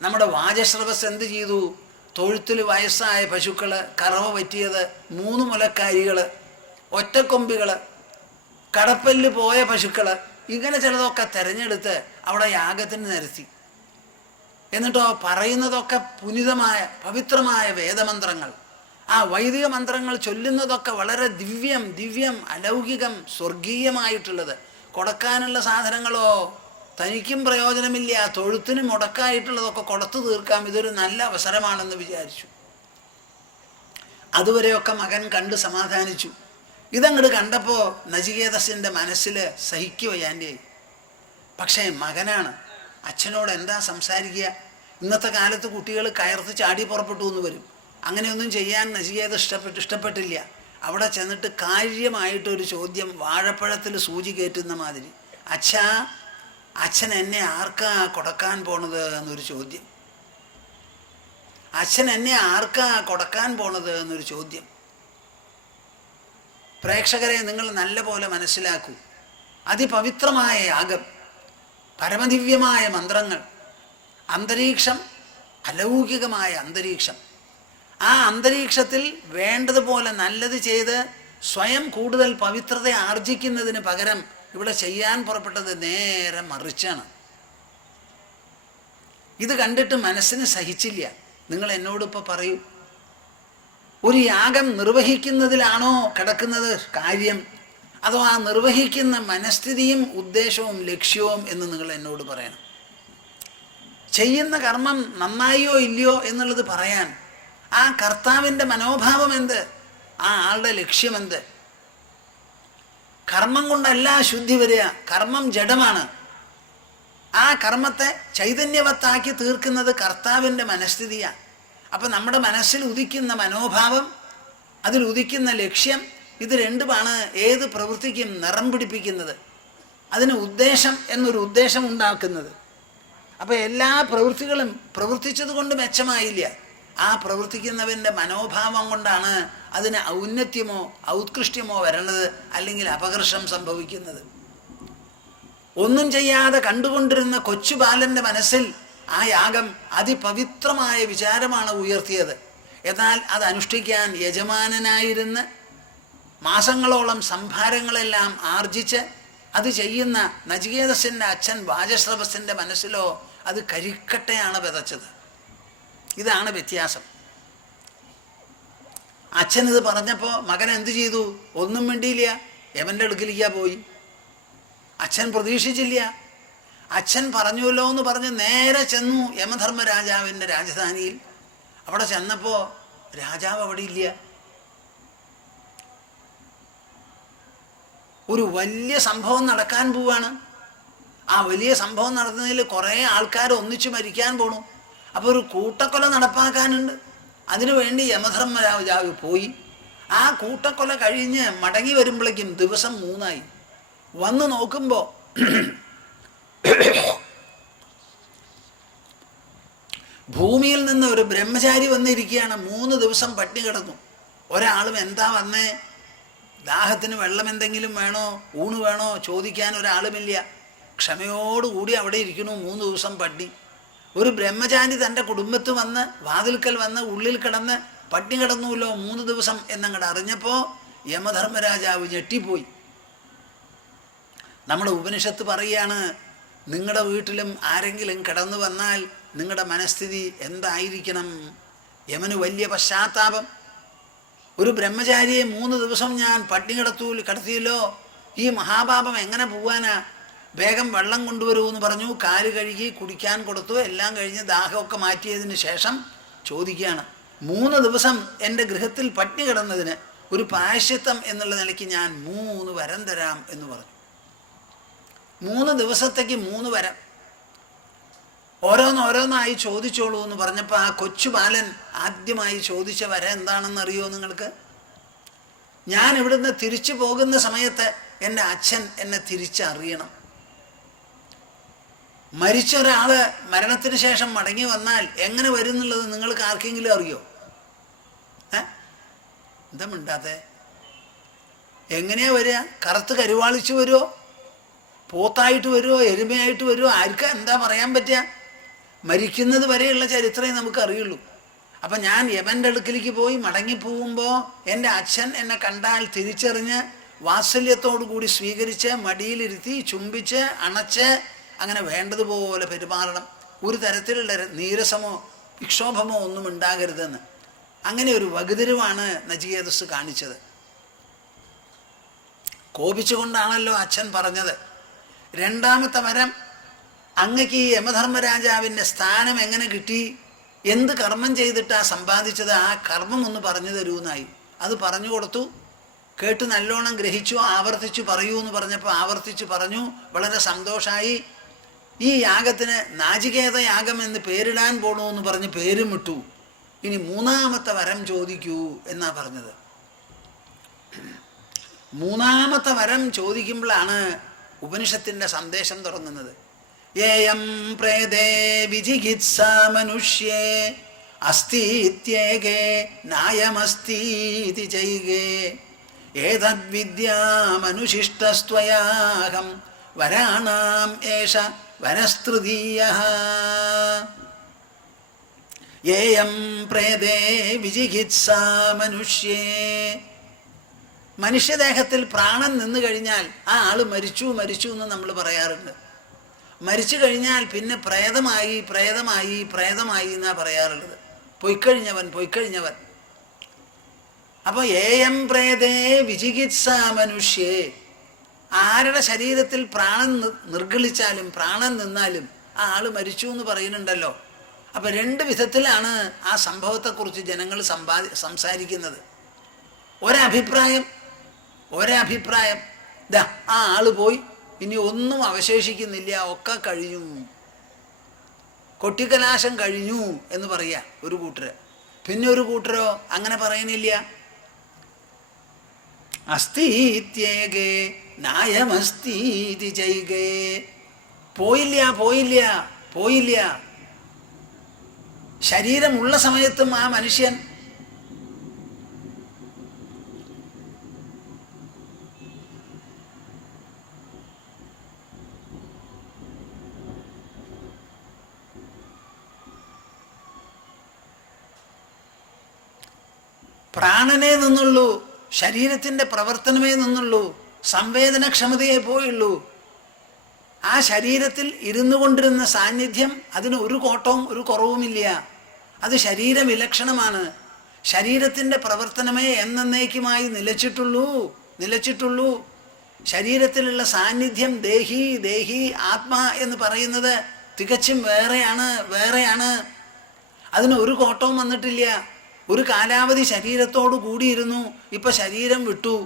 നമ്മുടെ വാജശ്രവസ് എന്ത് ചെയ്തു? തൊഴുത്തിൽ വയസ്സായ പശുക്കൾ, കറവ പറ്റിയത്, 3 മുലക്കാരികൾ, ഒറ്റക്കൊമ്പികൾ, കടപ്പല്ല് പോയ പശുക്കൾ, ഇങ്ങനെ ചിലതൊക്കെ തിരഞ്ഞെടുത്ത് അവിടെ യാഗത്തിന് നിരത്തി. എന്നിട്ടോ പറയുന്നതൊക്കെ പുനിതമായ പവിത്രമായ വേദമന്ത്രങ്ങൾ. ആ വൈദിക മന്ത്രങ്ങൾ ചൊല്ലുന്നതൊക്കെ വളരെ ദിവ്യം അലൗകികം സ്വർഗീയമായിട്ടുള്ളത്. കൊടുക്കാനുള്ള സാധനങ്ങളോ തനിക്കും പ്രയോജനമില്ല, തൊഴുത്തിന് മുടക്കായിട്ടുള്ളതൊക്കെ കൊടുത്തു തീർക്കാം. ഇതൊരു നല്ല അവസരമാണെന്ന് വിചാരിച്ചു. അതുവരെയൊക്കെ മകൻ കണ്ട് സമാധാനിച്ചു. ഇതങ്ങോട്ട് കണ്ടപ്പോൾ നചികേതസിൻ്റെ മനസ്സിൽ സഹിക്കുവയ്യാൻ്റെ. പക്ഷേ മകനാണ്, അച്ഛനോട് എന്താ സംസാരിക്കുക? ഇന്നത്തെ കാലത്ത് കുട്ടികൾ കയർത്ത് ചാടി പുറപ്പെട്ടു എന്ന് വരും. അങ്ങനെയൊന്നും ചെയ്യാൻ നചികേത ഇഷ്ടപ്പെട്ടില്ല. അവിടെ ചെന്നിട്ട് കാര്യമായിട്ടൊരു ചോദ്യം, വാഴപ്പഴത്തിൽ സൂചി കയറ്റുന്ന മാതിരി. അച്ഛാ, അച്ഛൻ എന്നെ ആർക്കാ കൊടുക്കാൻ പോണത് എന്നൊരു ചോദ്യം. അച്ഛൻ എന്നെ ആർക്കാ കൊടുക്കാൻ പോണത് എന്നൊരു ചോദ്യം. പ്രേക്ഷകരെ, നിങ്ങൾ നല്ല പോലെ മനസ്സിലാക്കൂ. അതിപവിത്രമായ യാഗം, പരമദിവ്യമായ മന്ത്രങ്ങൾ, അന്തരീക്ഷം, അലൗകികമായ അന്തരീക്ഷം. ആ അന്തരീക്ഷത്തിൽ വേണ്ടതുപോലെ നല്ലത് ചെയ്ത് സ്വയം കൂടുതൽ പവിത്രത ആർജിക്കുന്നതിന് പകരം ഇവിടെ ചെയ്യാൻ പുറപ്പെട്ടത് നേരെ മറിച്ചാണ്. ഇത് കണ്ടിട്ട് മനസ്സിന് സഹിച്ചില്ല. നിങ്ങൾ എന്നോടിപ്പോൾ പറയൂ, ഒരു യാഗം നിർവഹിക്കുന്നതിലാണോ കിടക്കുന്നത് കാര്യം, അതോ ആ നിർവഹിക്കുന്ന മനസ്ഥിതിയും ഉദ്ദേശവും ലക്ഷ്യവും എന്ന് നിങ്ങൾ എന്നോട് പറയണം. ചെയ്യുന്ന കർമ്മം നന്നായോ ഇല്ലയോ എന്നുള്ളത് പറയാൻ ആ കർത്താവിൻ്റെ മനോഭാവം എന്ത്, ആ ആളുടെ ലക്ഷ്യമെന്ത്. കർമ്മം കൊണ്ടല്ല ശുദ്ധി വരിക, കർമ്മം ജഡമാണ്. ആ കർമ്മത്തെ ചൈതന്യവത്താക്കി തീർക്കുന്നത് കർത്താവിൻ്റെ മനസ്ഥിതിയാണ്. അപ്പം നമ്മുടെ മനസ്സിൽ ഉദിക്കുന്ന മനോഭാവം, അതിൽ ഉദിക്കുന്ന ലക്ഷ്യം, ഇത് രണ്ടുമാണ് ഏത് പ്രവൃത്തിക്കും നിറം പിടിപ്പിക്കുന്നത്, അതിന് ഉദ്ദേശം എന്നൊരു ഉദ്ദേശം ഉണ്ടാക്കുന്നത്. അപ്പോൾ എല്ലാ പ്രവൃത്തികളും പ്രവർത്തിച്ചത് കൊണ്ട് മെച്ചമായില്ല, ആ പ്രവർത്തിക്കുന്നവൻ്റെ മനോഭാവം കൊണ്ടാണ് അതിന് ഔന്നത്യമോ ഔത്കൃഷ്ട്യമോ വരണത്, അല്ലെങ്കിൽ അപകർഷം സംഭവിക്കുന്നത്. ഒന്നും ചെയ്യാതെ കണ്ടുകൊണ്ടിരുന്ന കൊച്ചു ബാലൻ്റെ മനസ്സിൽ ആ യാഗം അതിപവിത്രമായ വിചാരമാണ് ഉയർത്തിയത്. എന്നാൽ അത് അനുഷ്ഠിക്കാൻ യജമാനനായിരുന്ന് മാസങ്ങളോളം സംഭാരങ്ങളെല്ലാം ആർജിച്ച് അത് ചെയ്യുന്ന നചികേതസിൻ്റെ അച്ഛൻ വാജശ്രവസിൻ്റെ മനസ്സിലോ അത് കരിക്കട്ടയാണ് വിതച്ചത്. ഇതാണ് വ്യത്യാസം. അച്ഛനിത് പറഞ്ഞപ്പോൾ മകൻ എന്ത് ചെയ്തു? ഒന്നും വേണ്ടിയില്ല, യമൻ്റെ അടുക്കലേക്കാ പോയി. അച്ഛൻ പ്രതീക്ഷിച്ചില്ല. അച്ഛൻ പറഞ്ഞുവല്ലോ എന്ന് പറഞ്ഞ് നേരെ ചെന്നു യമധർമ്മരാജാവിൻ്റെ രാജധാനിയിൽ. അവിടെ ചെന്നപ്പോൾ രാജാവ് അവിടെ ഇല്ല. ഒരു വലിയ സംഭവം നടക്കാൻ പോവാണ്. ആ വലിയ സംഭവം നടത്തുന്നതിൽ കുറേ ആൾക്കാർ ഒന്നിച്ചു മരിക്കാൻ പോണു. അപ്പോൾ ഒരു കൂട്ടക്കൊല നടപ്പാക്കാനുണ്ട്. അതിനുവേണ്ടി യമധർമ്മരാജാവ് പോയി. ആ കൂട്ടക്കൊല കഴിഞ്ഞ് മടങ്ങി വരുമ്പോഴേക്കും ദിവസം 3 വന്ന് നോക്കുമ്പോൾ ഭൂമിയിൽ നിന്ന് ഒരു ബ്രഹ്മചാരി വന്നിരിക്കുകയാണ്. 3 ദിവസം പട്ടിണി കിടന്നു. ഒരാളും എന്താ വന്നേ, ദാഹത്തിന് വെള്ളം എന്തെങ്കിലും വേണോ, ഊണ് വേണോ ചോദിക്കാൻ ഒരാളുമില്ല. ക്ഷമയോടുകൂടി അവിടെ ഇരിക്കണു. 3 ദിവസം പട്ടിണി. ഒരു ബ്രഹ്മചാരി തൻ്റെ കുടുംബത്ത് വന്ന് വാതിൽക്കൽ വന്ന് ഉള്ളിൽ കിടന്ന് പട്ടിണി കിടന്നുല്ലോ 3 ദിവസം എന്നങ്ങോട്ട് അറിഞ്ഞപ്പോൾ യമധർമ്മരാജാവ് ഞെട്ടിപ്പോയി. നമ്മുടെ ഉപനിഷത്ത് പറയുകയാണ്, നിങ്ങളുടെ വീട്ടിലും ആരെങ്കിലും കിടന്നു വന്നാൽ നിങ്ങളുടെ മനസ്ഥിതി എന്തായിരിക്കണം? യമന് വലിയ പശ്ചാത്താപം. ഒരു ബ്രഹ്മചാരിയെ 3 ദിവസം ഞാൻ പട്ടിണി കിടത്തിയല്ലോ, ഈ മഹാപാപം എങ്ങനെ പോവാനാ? വേഗം വെള്ളം കൊണ്ടുവരൂ എന്ന് പറഞ്ഞു. കാല് കഴുകി കുടിക്കാൻ കൊടുത്തു. എല്ലാം കഴിഞ്ഞ് ദാഹമൊക്കെ മാറ്റിയതിന് ശേഷം ചോദിക്കുകയാണ്, 3 ദിവസം എൻ്റെ ഗൃഹത്തിൽ പട്ടിണി കിടന്നതിന് ഒരു പ്രായശ്ചിത്തം എന്നുള്ള നിലയ്ക്ക് ഞാൻ 3 വരം തരാം എന്ന് പറഞ്ഞു. 3 ദിവസത്തേക്ക് 3 വരം. ഓരോന്നോരോന്നായി ചോദിച്ചോളൂ എന്ന് പറഞ്ഞപ്പോൾ ആ കൊച്ചു ബാലൻ ആദ്യമായി ചോദിച്ച വരം എന്താണെന്ന് അറിയോ നിങ്ങൾക്ക്? ഞാൻ ഇവിടുന്ന് തിരിച്ചു പോകുന്ന സമയത്ത് എൻ്റെ അച്ഛൻ എന്നെ തിരിച്ചറിയണം. മരിച്ച ഒരാൾ മരണത്തിന് ശേഷം മടങ്ങി വന്നാൽ എങ്ങനെ വരും എന്നുള്ളത് നിങ്ങൾക്ക് ആർക്കെങ്കിലും അറിയോ? എന്താ മിണ്ടാത്തെ? എങ്ങനെയാ വരിക? കറുത്ത് കരുവാളിച്ച് വരുമോ? പോത്തായിട്ട് വരുമോ? എരുമയായിട്ട് വരുമോ? ആർക്കാ എന്താ പറയാൻ പറ്റുക? മരിക്കുന്നത് വരെയുള്ള ചരിത്രമേ നമുക്ക് അറിയുള്ളൂ. അപ്പം ഞാൻ യമൻ്റെ അടുക്കിലേക്ക് പോയി മടങ്ങിപ്പോകുമ്പോൾ എൻ്റെ അച്ഛൻ എന്നെ കണ്ടാൽ തിരിച്ചറിഞ്ഞ് വാത്സല്യത്തോടു കൂടി സ്വീകരിച്ച് മടിയിലിരുത്തി ചുംബിച്ച് അണച്ച് അങ്ങനെ വേണ്ടതുപോലെ പെരുമാറണം. ഒരു തരത്തിലുള്ള നീരസമോ വിക്ഷോഭമോ ഒന്നും ഉണ്ടാകരുതെന്ന്. അങ്ങനെ ഒരു വകുതിരിവാണ് നചികേതസ് കാണിച്ചത്. കോപിച്ചുകൊണ്ടാണല്ലോ അച്ഛൻ പറഞ്ഞത്. 2ാമത്തെ വരം, അങ്ങക്ക് ഈ യമധർമ്മരാജാവിൻ്റെ സ്ഥാനം എങ്ങനെ കിട്ടി? എന്ത് കർമ്മം ചെയ്തിട്ടാ സമ്പാദിച്ചത്? ആ കർമ്മം ഒന്ന് പറഞ്ഞു തരൂന്നായി. അത് പറഞ്ഞു കൊടുത്തു. കേട്ട് നല്ലോണം ഗ്രഹിച്ചു. ആവർത്തിച്ചു പറയൂ എന്ന് പറഞ്ഞപ്പോൾ ആവർത്തിച്ചു പറഞ്ഞു. വളരെ സന്തോഷമായി. ഈ യാഗത്തിന് നാചികേത യാഗം എന്ന് പേരിടാൻ പോണു എന്ന് പറഞ്ഞ് പേരും ഇട്ടു. ഇനി 3ാമത്തെ വരം ചോദിക്കൂ എന്നാ പറഞ്ഞത്. 3ാമത്തെ വരം ചോദിക്കുമ്പോഴാണ് ഉപനിഷത്തിൻ്റെ സന്ദേശം തുടങ്ങുന്നത്. ഏയം പ്രേതേ വിജിഗിത്സ മനുഷ്യേ അസ്തീത്യേകേ നായമസ്തീതി ചൈകേ ഏതദ്വിദ്യാമനുശിഷ്ടസ്ത്വയാഹം വരാണാം ഏഷ വനസ്തൃതീയഃ. ഏയം പ്രേതേ വിജിഗിത്സ മനുഷ്യേ. മനുഷ്യദേഹത്തിൽ പ്രാണൻ നിന്ന് കഴിഞ്ഞാൽ ആ ആള് മരിച്ചു എന്ന് നമ്മൾ പറയാറുണ്ട്. മരിച്ചു കഴിഞ്ഞാൽ പിന്നെ പ്രേതമായി പ്രേതമായി പ്രേതമായി എന്നാണ് പറയാറുള്ളത്. പൊയ്ക്കഴിഞ്ഞവൻ. അപ്പോൾ ഏയം പ്രേതേ വിജിഗിത്സ മനുഷ്യേ. ആരുടെ ശരീരത്തിൽ പ്രാണൻ നിർഗളിച്ചാലും പ്രാണൻ നിന്നാലും ആ ആള് മരിച്ചു എന്ന് പറയുന്നുണ്ടല്ലോ. അപ്പം 2 വിധത്തിലാണ് ആ സംഭവത്തെക്കുറിച്ച് ജനങ്ങൾ സംസാരിക്കുന്നത്. ഒരഭിപ്രായം ദാ ആ ആള് പോയി, ഇനി ഒന്നും അവശേഷിക്കുന്നില്ല, ഒക്കെ കഴിഞ്ഞു, കൊട്ടിക്കലാശം കഴിഞ്ഞു എന്ന് പറയുക ഒരു കൂട്ടര്. പിന്നെ ഒരു കൂട്ടരോ അങ്ങനെ പറയുന്നില്ല. അസ്തീത്യേകേ നായമസ്തീതി ചൈകേ. പോയില്ല. ശരീരമുള്ള സമയത്തും ആ മനുഷ്യൻ പ്രാണനേ നിന്നുള്ളൂ, ശരീരത്തിൻ്റെ പ്രവർത്തനമേ നിന്നുള്ളൂ, സംവേദനക്ഷമതയെ പോയുള്ളൂ. ആ ശരീരത്തിൽ ഇരുന്നു കൊണ്ടിരുന്ന സാന്നിധ്യം അതിന് ഒരു കോട്ടവും ഒരു കുറവുമില്ല. അത് ശരീരവിലക്ഷണമാണ്. ശരീരത്തിൻ്റെ പ്രവർത്തനമേ എന്നേക്കുമായി നിലച്ചിട്ടുള്ളൂ. ശരീരത്തിലുള്ള സാന്നിധ്യം ദേഹി ആത്മാ എന്ന് പറയുന്നത് തികച്ചും വേറെയാണ്. അതിന് ഒരു കോട്ടവും വന്നിട്ടില്ല. ഒരു കാലാവധി ശരീരത്തോടു കൂടിയിരുന്നു, ഇപ്പം ശരീരം വിട്ടു.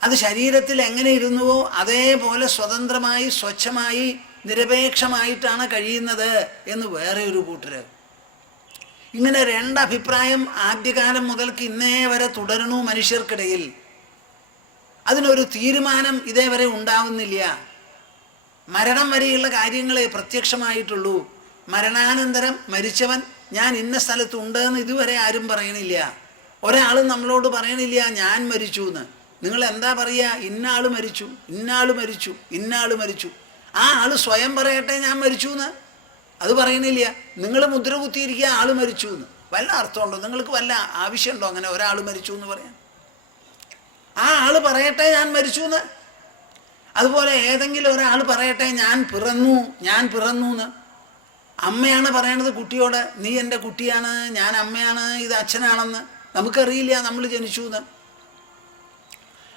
അത് ശരീരത്തിൽ എങ്ങനെ ഇരുന്നുവോ അതേപോലെ സ്വതന്ത്രമായി സ്വച്ഛമായി നിരപേക്ഷമായിട്ടാണ് കഴിയുന്നത് എന്ന് വേറെ ഒരു കൂട്ടര്. ഇങ്ങനെ 2 അഭിപ്രായം ആദ്യകാലം മുതൽക്ക് ഇന്നേ വരെ തുടരണു മനുഷ്യർക്കിടയിൽ. അതിനൊരു തീരുമാനം ഇതേവരെ ഉണ്ടാവുന്നില്ല. മരണം വരെയുള്ള കാര്യങ്ങളെ പ്രത്യക്ഷമായിട്ടുള്ളൂ. മരണാനന്തരം മരിച്ചവൻ ഞാൻ ഇന്ന സ്ഥലത്തുണ്ടെന്ന് ഇതുവരെ ആരും പറയണില്ല. ഒരാളും നമ്മളോട് പറയണില്ല ഞാൻ മരിച്ചു എന്ന്. നിങ്ങൾ എന്താ പറയുക? ഇന്നാൾ മരിച്ചു, ഇന്നാൾ മരിച്ചു, ഇന്നാൾ മരിച്ചു. ആ ആൾ സ്വയം പറയട്ടെ ഞാൻ മരിച്ചു എന്ന്. അത് പറയണില്ല. നിങ്ങൾ മുദ്ര കുത്തിയിരിക്കുക ആൾ മരിച്ചു എന്ന്. വല്ല അർത്ഥമുണ്ടോ? നിങ്ങൾക്ക് വല്ല ആവശ്യമുണ്ടോ അങ്ങനെ ഒരാൾ മരിച്ചു എന്ന് പറയാൻ? ആ ആൾ പറയട്ടെ ഞാൻ മരിച്ചു എന്ന്. അതുപോലെ ഏതെങ്കിലും ഒരാൾ പറയട്ടെ ഞാൻ പിറന്നു, ഞാൻ പിറന്നു എന്ന്. അമ്മയാണ് പറയണത് കുട്ടിയോട്, നീ എൻ്റെ കുട്ടിയാണ്, ഞാൻ അമ്മയാണ്, ഇത് അച്ഛനാണെന്ന്. നമുക്കറിയില്ല നമ്മൾ ജനിച്ചു എന്ന്.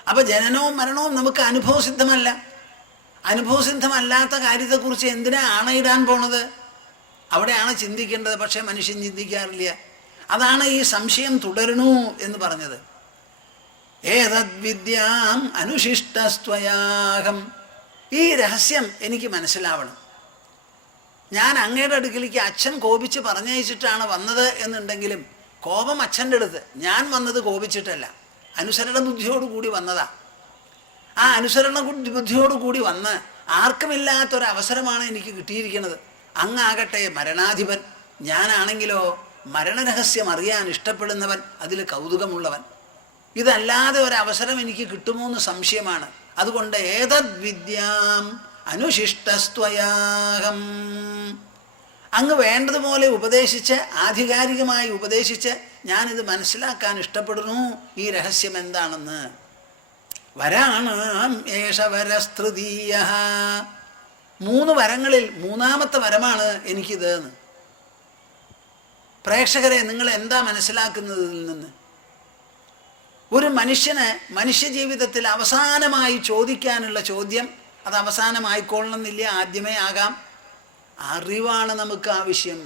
അപ്പം ജനനവും മരണവും നമുക്ക് അനുഭവസിദ്ധമല്ല. അനുഭവസിദ്ധമല്ലാത്ത കാര്യത്തെക്കുറിച്ച് എന്തിനാ ആണയിടാൻ പോണത്? അവിടെയാണ് ചിന്തിക്കേണ്ടത്. പക്ഷേ മനുഷ്യൻ ചിന്തിക്കാറില്ല. അതാണ് ഈ സംശയം തുടരണു എന്ന് പറഞ്ഞത്. ഏതദ്വിദ്യാം അനുശിഷ്ടസ്ത്വയാഹം. ഈ രഹസ്യം എനിക്ക് മനസ്സിലാവണം. ഞാൻ അങ്ങയുടെ അടുക്കിലേക്ക് അച്ഛൻ കോപിച്ച് പറഞ്ഞയച്ചിട്ടാണ് വന്നത് എന്നുണ്ടെങ്കിലും കോപം അച്ഛൻ്റെ അടുത്ത്. ഞാൻ വന്നത് കോപിച്ചിട്ടല്ല, അനുസരണ ബുദ്ധിയോടുകൂടി വന്നതാ. ആ അനുസരണ ബുദ്ധിയോടുകൂടി വന്ന് ആർക്കുമില്ലാത്തൊരവസരമാണ് എനിക്ക് കിട്ടിയിരിക്കുന്നത്. അങ്ങാകട്ടെ മരണാധിപൻ, ഞാനാണെങ്കിലോ മരണരഹസ്യം അറിയാൻ ഇഷ്ടപ്പെടുന്നവൻ, അതിൽ കൗതുകമുള്ളവൻ. ഇതല്ലാതെ ഒരവസരം എനിക്ക് കിട്ടുമോ എന്ന് സംശയമാണ്. അതുകൊണ്ട് ഏതദ്വിദ്യാം അനുശിഷ്ടസ്ത്വയാഹം, അങ്ങ് വേണ്ടതുപോലെ ഉപദേശിച്ച്, ആധികാരികമായി ഉപദേശിച്ച് ഞാനിത് മനസ്സിലാക്കാൻ ഇഷ്ടപ്പെടുന്നു, ഈ രഹസ്യം എന്താണെന്ന്. വരാണാം ഏഷ വരസ്തൃതീയ. 3 വരങ്ങളിൽ 3ാമത്തെ വരമാണ് എനിക്കിത് എന്ന്. പ്രേക്ഷകരെ, നിങ്ങൾ എന്താ മനസ്സിലാക്കുന്നത് ഇതിൽ നിന്ന്? ഒരു മനുഷ്യന് മനുഷ്യജീവിതത്തിൽ അവസാനമായി ചോദിക്കാനുള്ള ചോദ്യം, അത് അവസാനമായിക്കൊള്ളണമെന്നില്ല, ആദ്യമേ ആകാം. അറിവാണ് നമുക്ക് ആവശ്യം.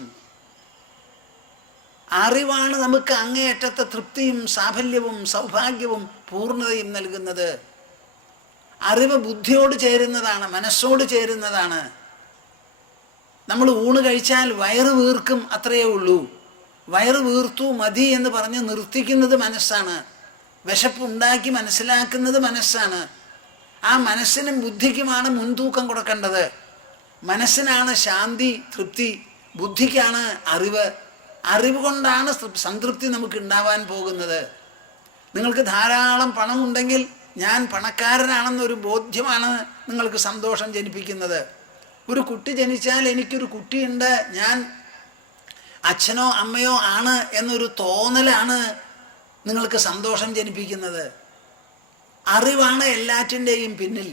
അറിവാണ് നമുക്ക് അങ്ങേയറ്റത്തെ തൃപ്തിയും സാഫല്യവും സൗഭാഗ്യവും പൂർണ്ണതയും നൽകുന്നത്. അറിവ് ബുദ്ധിയോട് ചേരുന്നതാണ്, മനസ്സോട് ചേരുന്നതാണ്. നമ്മൾ ഊണ് കഴിച്ചാൽ വയറ് വീർക്കും, അത്രയേ ഉള്ളൂ. വയറ് വീർത്തു മതി എന്ന് പറഞ്ഞ് നിർത്തിക്കുന്നത് മനസ്സാണ്. വിശപ്പുണ്ടാക്കി മനസ്സിലാക്കുന്നത് മനസ്സാണ്. ആ മനസ്സിനും ബുദ്ധിക്കുമാണ് മുൻതൂക്കം കൊടുക്കേണ്ടത്. മനസ്സിനാണ് ശാന്തി, തൃപ്തി. ബുദ്ധിക്കാണ് അറിവ്. അറിവ് കൊണ്ടാണ് സംതൃപ്തി നമുക്ക് ഉണ്ടാവാൻ പോകുന്നത്. നിങ്ങൾക്ക് ധാരാളം പണമുണ്ടെങ്കിൽ ഞാൻ പണക്കാരനാണെന്നൊരു ബോധ്യമാണ് നിങ്ങൾക്ക് സന്തോഷം ജനിപ്പിക്കുന്നത്. ഒരു കുട്ടി ജനിച്ചാൽ എനിക്കൊരു കുട്ടിയുണ്ട്, ഞാൻ അച്ഛനോ അമ്മയോ ആണ് എന്നൊരു തോന്നലാണ് നിങ്ങൾക്ക് സന്തോഷം ജനിപ്പിക്കുന്നത്. അറിവാണ് എല്ലാറ്റിൻ്റെയും പിന്നിൽ.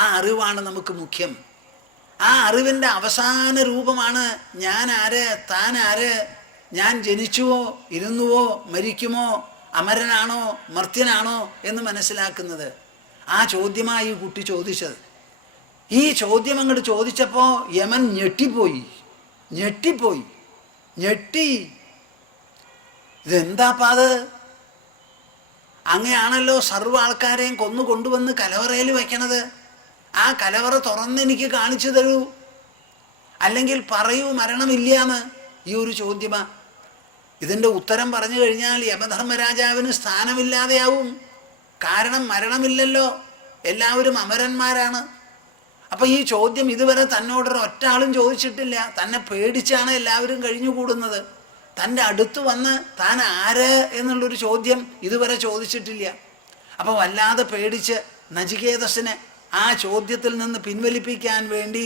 ആ അറിവാണ് നമുക്ക് മുഖ്യം. ആ അറിവിൻ്റെ അവസാന രൂപമാണ് ഞാൻ ആര്, താൻ ആര്, ഞാൻ ജനിച്ചുവോ ഇരുന്നുവോ മരിക്കുമോ, അമരനാണോ മർത്യനാണോ എന്ന് മനസ്സിലാക്കുന്നത്. ആ ചോദ്യമായി ഈ കുട്ടി ചോദിച്ചത്. ഈ ചോദ്യം അങ്ങോട്ട് ചോദിച്ചപ്പോൾ യമൻ ഞെട്ടി. ഇതെന്താപ്പാത്? അങ്ങനെയാണല്ലോ സർവ്വ ആൾക്കാരെയും കൊണ്ടുവന്ന് കലവറയിൽ വയ്ക്കണത്. ആ കലവറ തുറന്നെനിക്ക് കാണിച്ചു തരൂ, അല്ലെങ്കിൽ പറയൂ മരണമില്ലാന്ന്. ഈ ഒരു ചോദ്യമാ. ഇതിൻ്റെ ഉത്തരം പറഞ്ഞു കഴിഞ്ഞാൽ യമധർമ്മരാജാവിന് സ്ഥാനമില്ലാതെയാവും. കാരണം മരണമില്ലല്ലോ, എല്ലാവരും അമരന്മാരാണ്. അപ്പം ഈ ചോദ്യം ഇതുവരെ തന്നോടൊരു ഒറ്റ ആളും ചോദിച്ചിട്ടില്ല. തന്നെ പേടിച്ചാണ് എല്ലാവരും കഴിഞ്ഞുകൂടുന്നത്. തൻ്റെ അടുത്ത് വന്ന് താൻ ആര് എന്നുള്ളൊരു ചോദ്യം ഇതുവരെ ചോദിച്ചിട്ടില്ല. അപ്പോൾ വല്ലാതെ പേടിച്ച് നചികേതസിനെ ആ ചോദ്യത്തിൽ നിന്ന് പിൻവലിപ്പിക്കാൻ വേണ്ടി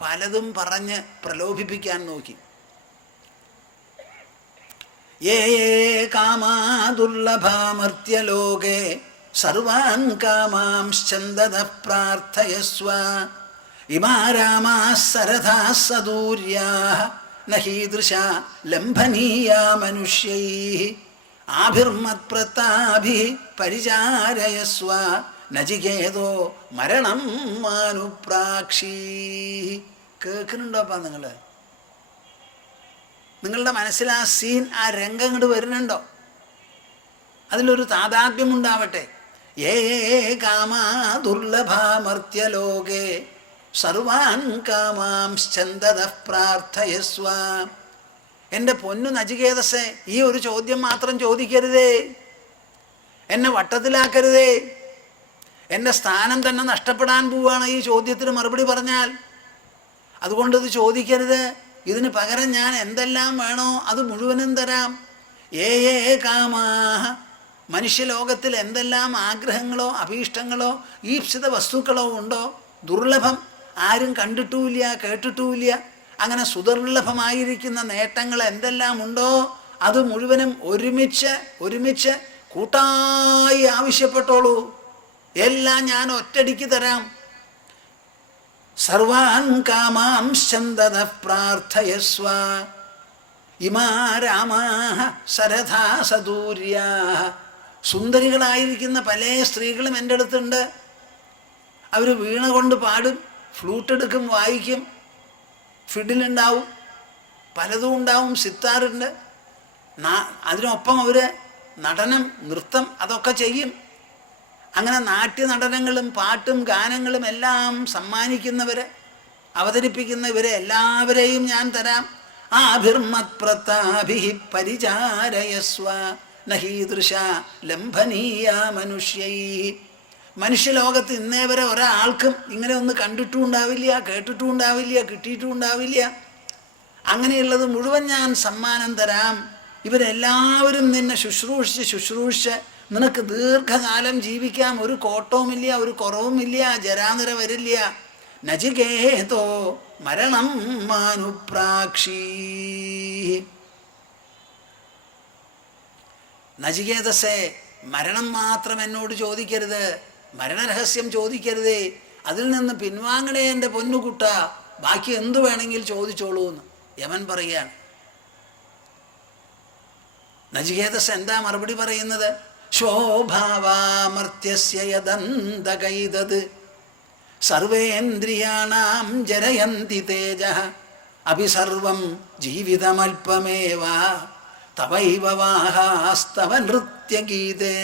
പലതും പറഞ്ഞ് പ്രലോഭിപ്പിക്കാൻ നോക്കി. യേ കാമാ ദുർലഭാമർത്യലോകേ സർവാൻ കാമാംശ്ചന്ദതഃ പ്രാർത്ഥയസ്വ ഇമാ രാമാഃ സരഥാഃ സദൂര്യാഃ നഹീദൃശാ ലംഘനീയാ മനുഷ്യൈഃ ആഭിർമത്പ്രതാഭിഃ പരിചാരയസ്വ നചികേതോ മരണം മാനുപ്രാക്ഷീ. കേൾക്കുന്നുണ്ടോപ്പാ നിങ്ങൾ? നിങ്ങളുടെ മനസ്സിൽ ആ സീൻ, ആ രംഗം ഇങ്ങോട്ട് വരുന്നുണ്ടോ? അതിലൊരു താതാത്മ്യമുണ്ടാവട്ടെ. യേ കാമാ ദുർലഭാമർത്യലോകേ സർവാൻ കാമാംശ്ചന്ദതഃ പ്രാർത്ഥയസ്വ. എൻ്റെ പൊന്നു നചികേതസേ, ഈ ഒരു ചോദ്യം മാത്രം ചോദിക്കരുതേ. എന്നെ വട്ടത്തിലാക്കരുതേ. എൻ്റെ സ്ഥാനം തന്നെ നഷ്ടപ്പെടാൻ പോവുകയാണ് ഈ ചോദ്യത്തിന് മറുപടി പറഞ്ഞാൽ. അതുകൊണ്ട് ഇത് ചോദിക്കരുത്. ഇതിന് പകരം ഞാൻ എന്തെല്ലാം വേണോ അത് മുഴുവനും തരാം. ഏ കാമാ മനുഷ്യലോകത്തിൽ എന്തെല്ലാം ആഗ്രഹങ്ങളോ അഭീഷ്ടങ്ങളോ ഈപ്സിത വസ്തുക്കളോ ഉണ്ടോ, ദുർലഭം, ആരും കണ്ടിട്ടുമില്ല കേട്ടിട്ടുമില്ല, അങ്ങനെ സുദുർലഭമായിരിക്കുന്ന നേട്ടങ്ങൾ എന്തെല്ലാം ഉണ്ടോ അത് മുഴുവനും ഒരുമിച്ച് കൂട്ടായി ആവശ്യപ്പെട്ടോളൂ. എല്ലാം ഞാൻ ഒറ്റടിക്ക് തരാം. സർവാൻ കാമാംശ്ചന്ദന പ്രാർത്ഥയസ്വ ഇമാ രാമാഃ സരഥാ സദൂര്യാഃ. സുന്ദരികളായിരിക്കുന്ന പല സ്ത്രീകളും എൻ്റെ അടുത്തുണ്ട്. അവർ വീണ കൊണ്ട് പാടും, ഫ്ലൂട്ട് എടുക്കും, വായിക്കും, ഫിഡിലുണ്ടാവും, പലതും ഉണ്ടാവും, സിത്താറുണ്ട്. അതിനൊപ്പം അവർ നടനം, നൃത്തം അതൊക്കെ ചെയ്യും. അങ്ങനെ നാട്യനടനങ്ങളും പാട്ടും ഗാനങ്ങളും എല്ലാം സമ്മാനിക്കുന്നവരെ, അവതരിപ്പിക്കുന്നവരെ എല്ലാവരെയും ഞാൻ തരാം. ആഭിർമത്പ്രതാഭിഃ പരിചാരയസ്വ നഹീദൃശ ലംഘനീയ മനുഷ്യൈഃ. മനുഷ്യലോകത്ത് ഇന്നേ വരെ ഒരാൾക്കും ഇങ്ങനെ ഒന്ന് കണ്ടിട്ടും ഉണ്ടാവില്ല, കേട്ടിട്ടും ഉണ്ടാവില്ല, കിട്ടിയിട്ടും ഉണ്ടാവില്ല. അങ്ങനെയുള്ളത് മുഴുവൻ ഞാൻ സമ്മാനം തരാം. ഇവരെല്ലാവരും നിന്നെ ശുശ്രൂഷിച്ച് നിനക്ക് ദീർഘകാലം ജീവിക്കാം. ഒരു കോട്ടവുമില്ല, ഒരു കുറവുമില്ല, ജരാനിര വരില്ല. നചികേതോ മരണം മാനുപ്രാക്ഷി. നചികേതസേ, മരണം മാത്രം എന്നോട് ചോദിക്കരുത്, മരണരഹസ്യം ചോദിക്കരുതേ, അതിൽ നിന്ന് പിൻവാങ്ങണേ എൻ്റെ പൊന്നുകുട്ട, ബാക്കി എന്തു വേണമെങ്കിൽ ചോദിച്ചോളൂ എന്ന് യമൻ പറയുകയാണ്. നചികേതസ് എന്താ മറുപടി പറയുന്നത്? ശോഭാവാമർത്യസ്യ യദന്തകൈതത് സർവേന്ദ്രിയാണാം ജരയന്തി തേജഃ അഭിസർവം ജീവിതമൽപമേവ തവൈവ വാഹാസ്തവ നൃത്യഗീതേ.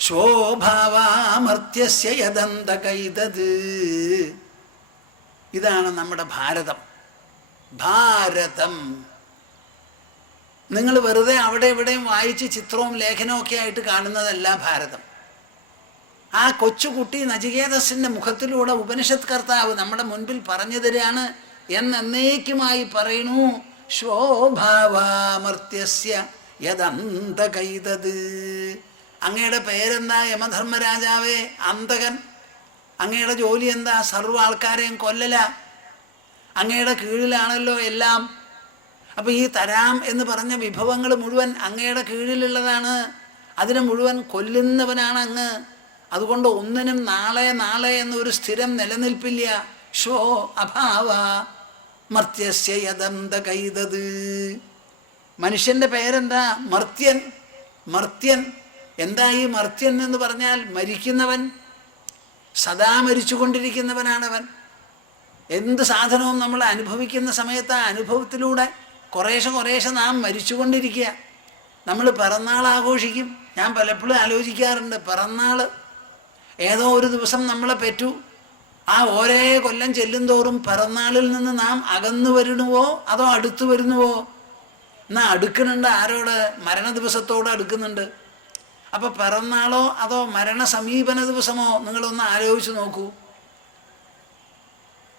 ശോഭാവാമർത്യസ്യ യദന്തകൈതത്. ഇതാണ് നമ്മുടെ ഭാരതം. നിങ്ങൾ വെറുതെ അവിടെ ഇവിടെയും വായിച്ച് ചിത്രവും ലേഖനവും ഒക്കെ ആയിട്ട് കാണുന്നതല്ല ഭാരതം. ആ കൊച്ചുകുട്ടി നചികേതസിൻ്റെ മുഖത്തിലൂടെ ഉപനിഷത്ത് കർത്താവ് നമ്മുടെ മുൻപിൽ പറഞ്ഞു തരികയാണ്. എന്നേക്കുമായി പറയണു, ശോഭാവാമർത്യസ്യ യദന്തകൈതത്. അങ്ങയുടെ പേരെന്താ യമധർമ്മരാജാവേ? അന്തകൻ. അങ്ങയുടെ ജോലി എന്താ? സർവ്വ ആൾക്കാരെയും കൊല്ലല. അങ്ങയുടെ കീഴിലാണല്ലോ എല്ലാം. അപ്പം ഈ തരാം എന്ന് പറഞ്ഞ വിഭവങ്ങൾ മുഴുവൻ അങ്ങയുടെ കീഴിലുള്ളതാണ്. അതിനെ മുഴുവൻ കൊല്ലുന്നവനാണ് അങ്ങ്. അതുകൊണ്ട് ഒന്നിനും നാളെ എന്നൊരു സ്ഥിരം നിലനിൽപ്പില്ല. ഷോ അഭാവ മർത്യസ്യ യദന്തകൈതത്. മനുഷ്യൻ്റെ പേരെന്താ? മർത്യൻ. മർത്യൻ എന്താ? ഈ മർത്യൻ എന്ന് പറഞ്ഞാൽ മരിക്കുന്നവൻ, സദാ മരിച്ചുകൊണ്ടിരിക്കുന്നവനാണവൻ. എന്ത് സാധനവും നമ്മൾ അനുഭവിക്കുന്ന സമയത്ത് ആ അനുഭവത്തിലൂടെ കുറേശ്ശെ നാം മരിച്ചുകൊണ്ടിരിക്കുക. നമ്മൾ പിറന്നാൾ ആഘോഷിക്കും. ഞാൻ പലപ്പോഴും ആലോചിക്കാറുണ്ട്, പിറന്നാൾ ഏതോ ഒരു ദിവസം നമ്മളെ പെറ്റു. ആ ഓരോ കൊല്ലം ചെല്ലുന്തോറും പിറന്നാളിൽ നിന്ന് നാം അകന്നു വരുന്നുവോ അതോ അടുത്തു വരുന്നുവോ? എന്നാൽ അടുക്കുന്നുണ്ട്. ആരോട്? മരണ ദിവസത്തോട് അടുക്കുന്നുണ്ട്. അപ്പോൾ പിറന്നാളോ അതോ മരണ സമീപന ദിവസമോ? നിങ്ങളൊന്ന് ആലോചിച്ച് നോക്കൂ.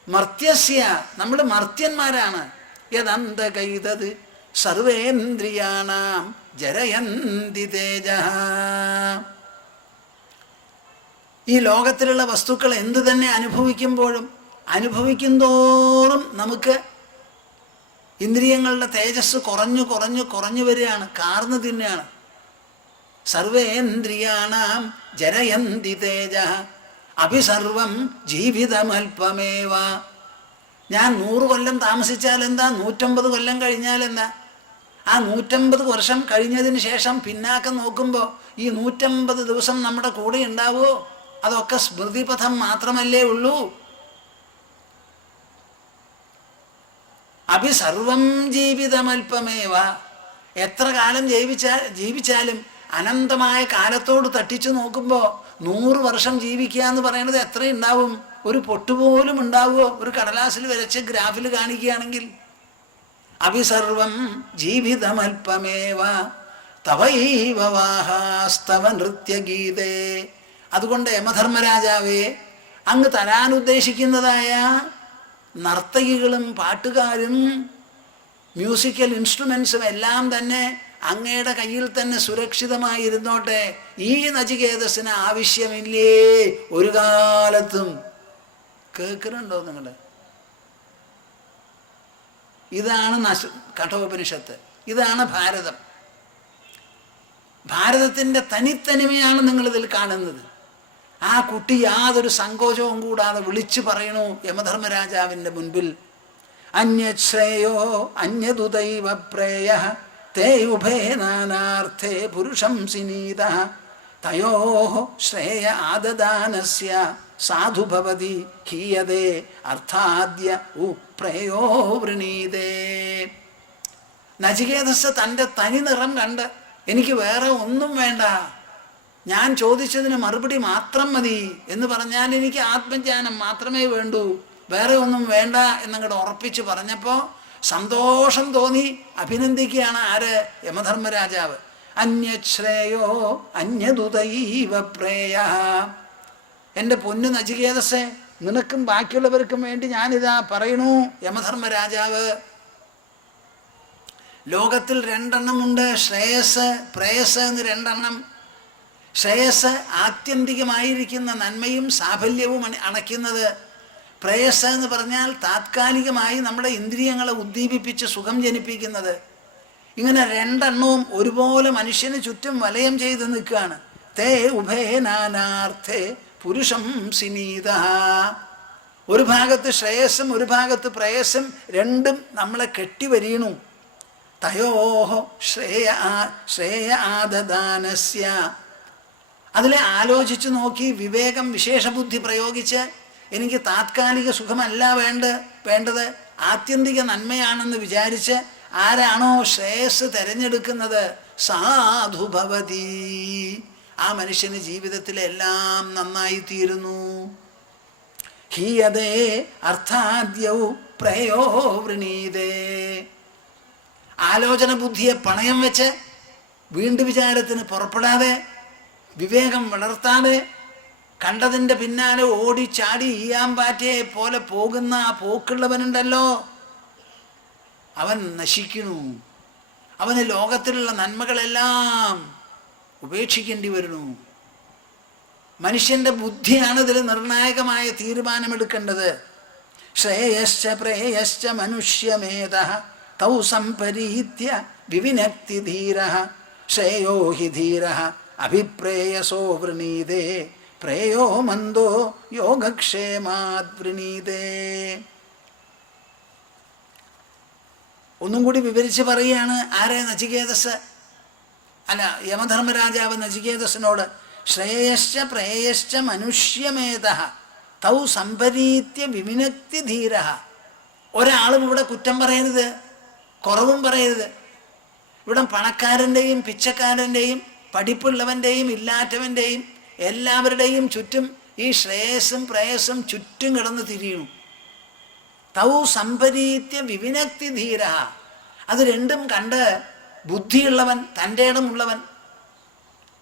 മർത്യസ്യ, നമ്മൾ മർത്യന്മാരാണ്. യദന്തകൈതത് സർവേന്ദ്രിയാണാം ജരയന്തി തേജഃ. ഈ ലോകത്തിലുള്ള വസ്തുക്കൾ എന്തു തന്നെ അനുഭവിക്കും തോറും നമുക്ക് ഇന്ദ്രിയങ്ങളുടെ തേജസ് കുറഞ്ഞു വരികയാണ്, കാർന്നു തിന്നുകയാണ്. സർവേന്ദ്രിയാണാം ജരയന്തി തേജഃ അഭിസർവം ജീവിതമൽപമേവ. ഞാൻ 100 കൊല്ലം താമസിച്ചാൽ എന്താ? 150 കൊല്ലം കഴിഞ്ഞാൽ എന്താ? ആ 150 വർഷം കഴിഞ്ഞതിന് ശേഷം പിന്നാക്കം നോക്കുമ്പോൾ ഈ 150 ദിവസം നമ്മുടെ കൂടെ ഉണ്ടാവുമോ? അതൊക്കെ സ്മൃതിപഥം മാത്രമല്ലേ ഉള്ളൂ. അഭിസർവം ജീവിതമൽപമേവ. എത്ര കാലം ജീവിച്ചാലും അനന്തമായ കാലത്തോട് തട്ടിച്ചു നോക്കുമ്പോൾ 100 വർഷം ജീവിക്കുക എന്ന് പറയുന്നത് എത്ര ഉണ്ടാവും? ഒരു പൊട്ടുപോലും ഉണ്ടാവുമോ? ഒരു കടലാസിൽ വരച്ച് ഗ്രാഫിൽ കാണിക്കുകയാണെങ്കിൽ. അഭിസർവം ജീവിതമൽപമേവ തവൈവ വാഹാസ്തവ നൃത്യഗീതേ. അതുകൊണ്ട് യമധർമ്മരാജാവേ, അങ്ങ് തരാൻ ഉദ്ദേശിക്കുന്നതായ നർത്തകികളും പാട്ടുകാരും മ്യൂസിക്കൽ ഇൻസ്ട്രുമെൻസും എല്ലാം തന്നെ അങ്ങയുടെ കയ്യിൽ തന്നെ സുരക്ഷിതമായിരുന്നോട്ടെ. ഈ നചികേതസിന് ആവശ്യമില്ലേ ഒരു കാലത്തും. കേൾക്കുന്നുണ്ടോ നിങ്ങൾ? ഇതാണ് കഠോപനിഷത്ത്, ഇതാണ് ഭാരതം. ഭാരതത്തിൻ്റെ തനിത്തനിമയാണ് നിങ്ങളിതിൽ കാണുന്നത്. ആ കുട്ടി യാതൊരു സങ്കോചവും കൂടാതെ വിളിച്ചു പറയണു യമധർമ്മരാജാവിൻ്റെ മുൻപിൽ, അന്യശ്രേയോ അന്യദുദൈവ പ്രേയ തേ ഉഭേ നാനാർത്ഥേ പുരുഷം സിനീത തയോ ശ്രേയ ആദദാനസ്യ സാധു ഭവതി ഹീയതേ അർത്ഥാദ്യ ഉപ്രയോ വൃണീതേ. നചികേതസ് തൻ്റെ തനി നിറം കണ്ട് എനിക്ക് വേറെ ഒന്നും വേണ്ട, ഞാൻ ചോദിച്ചതിന് മറുപടി മാത്രം മതി എന്ന് പറഞ്ഞാൽ എനിക്ക് ആത്മജ്ഞാനം മാത്രമേ വേണ്ടൂ, വേറെ ഒന്നും വേണ്ട എന്നങ്ങോട്ട് ഉറപ്പിച്ച് പറഞ്ഞപ്പോൾ സന്തോഷം തോന്നി. അഭിനന്ദിക്കുകയാണ് ആര്? യമധർമ്മരാജാവ്. അന്യശ്രേയോ അന്യദുദൈവ പ്രേയ. എൻ്റെ പൊന്നു നചികേതസേ, നിനക്കും ബാക്കിയുള്ളവർക്കും വേണ്ടി ഞാനിതാ പറയണു യമധർമ്മരാജാവ്. ലോകത്തിൽ രണ്ടെണ്ണമുണ്ട്, ശ്രേയസ് പ്രേയസ് എന്ന് രണ്ടെണ്ണം. ശ്രേയസ് ആത്യന്തികമായിരിക്കുന്ന നന്മയും സാഫല്യവും അണയ്ക്കുന്നത്. പ്രേയസ് എന്ന് പറഞ്ഞാൽ താത്കാലികമായി നമ്മുടെ ഇന്ദ്രിയങ്ങളെ ഉദ്ദീപിപ്പിച്ച് സുഖം ജനിപ്പിക്കുന്നത്. ഇങ്ങനെ രണ്ടെണ്ണവും ഒരുപോലെ മനുഷ്യന് ചുറ്റും വലയം ചെയ്ത് നിൽക്കുകയാണ്. തേ ഉഭേ നാനാർത്ഥേ പുരുഷം സിനീത. ഒരു ഭാഗത്ത് ശ്രേയസ്സും ഒരു ഭാഗത്ത് പ്രേയസ്സും രണ്ടും നമ്മളെ കെട്ടിവരീണു. തയോഹോ ശ്രേയ ആദദാനസ്യ. അതിലെ ആലോചിച്ച് നോക്കി വിവേകം വിശേഷബുദ്ധി പ്രയോഗിച്ച് എനിക്ക് താത്കാലിക സുഖമല്ല വേണ്ടത്, ആത്യന്തിക നന്മയാണെന്ന് വിചാരിച്ച് ആരാണോ ശ്രേയസ് തിരഞ്ഞെടുക്കുന്നത് സാധു ഭവതി, ആ മനുഷ്യന് ജീവിതത്തിലെല്ലാം നന്നായി തീരുന്നു. ഹീയതേ അർത്ഥാദ്യൗ പ്രയോ വൃണീതേ. ആലോചന ബുദ്ധിയെ പണയം വെച്ച് വീണ്ടും വിചാരത്തിന് പുറപ്പെടാതെ വിവേകം വളർത്താതെ കണ്ടതിൻ്റെ പിന്നാലെ ഓടിച്ചാടി ഈയാമ്പാറ്റയെ പോലെ പോകുന്ന ആ പോക്കുള്ളവനുണ്ടല്ലോ, അവൻ നശിക്കണു. അവന് ലോകത്തിലുള്ള നന്മകളെല്ലാം ഉപേക്ഷിക്കേണ്ടി വരുന്നു. മനുഷ്യൻ്റെ ബുദ്ധിയാണ് ഇതിൽ നിർണായകമായ തീരുമാനമെടുക്കേണ്ടത്. ശ്രേയശ്ച പ്രേയശ്ച മനുഷ്യമേധഃ തൗ സംപരീത്യ വിവിനക്തി ധീരഃ ശ്രേയോ ഹി ധീരഃ അഭിപ്രേയസോ വൃണീതേ പ്രേയോ മന്ദോ യോഗക്ഷേമാത് വൃണീതേ. ഒന്നും കൂടി വിവരിച്ച് പറയുകയാണ് ആരെ? നചികേതസ് അല്ല, യമധർമ്മരാജാവ് നചികേതസിനോട് ശ്രേയശ്ച പ്രേയശ്ച മനുഷ്യമേധഃ തൗ സംപരീത്യ വിവിനക്തി ധീരഃ. ഒരാളും ഇവിടെ കുറ്റം പറയരുത്, കുറവും പറയരുത്. ഇവിടെ പണക്കാരൻ്റെയും പിച്ചക്കാരൻ്റെയും പഠിപ്പുള്ളവൻ്റെയും ഇല്ലാത്തവൻ്റെയും എല്ലാവരുടെയും ചുറ്റും ഈ ശ്രേയസ്സും പ്രേയസ്സും ചുറ്റും കിടന്ന് തിരിയണു. തൗ സംപരീത്യ വിവിനക്തി ധീര. അത് രണ്ടും കണ്ട് ബുദ്ധിയുള്ളവൻ, തൻ്റെ ഇടമുള്ളവൻ,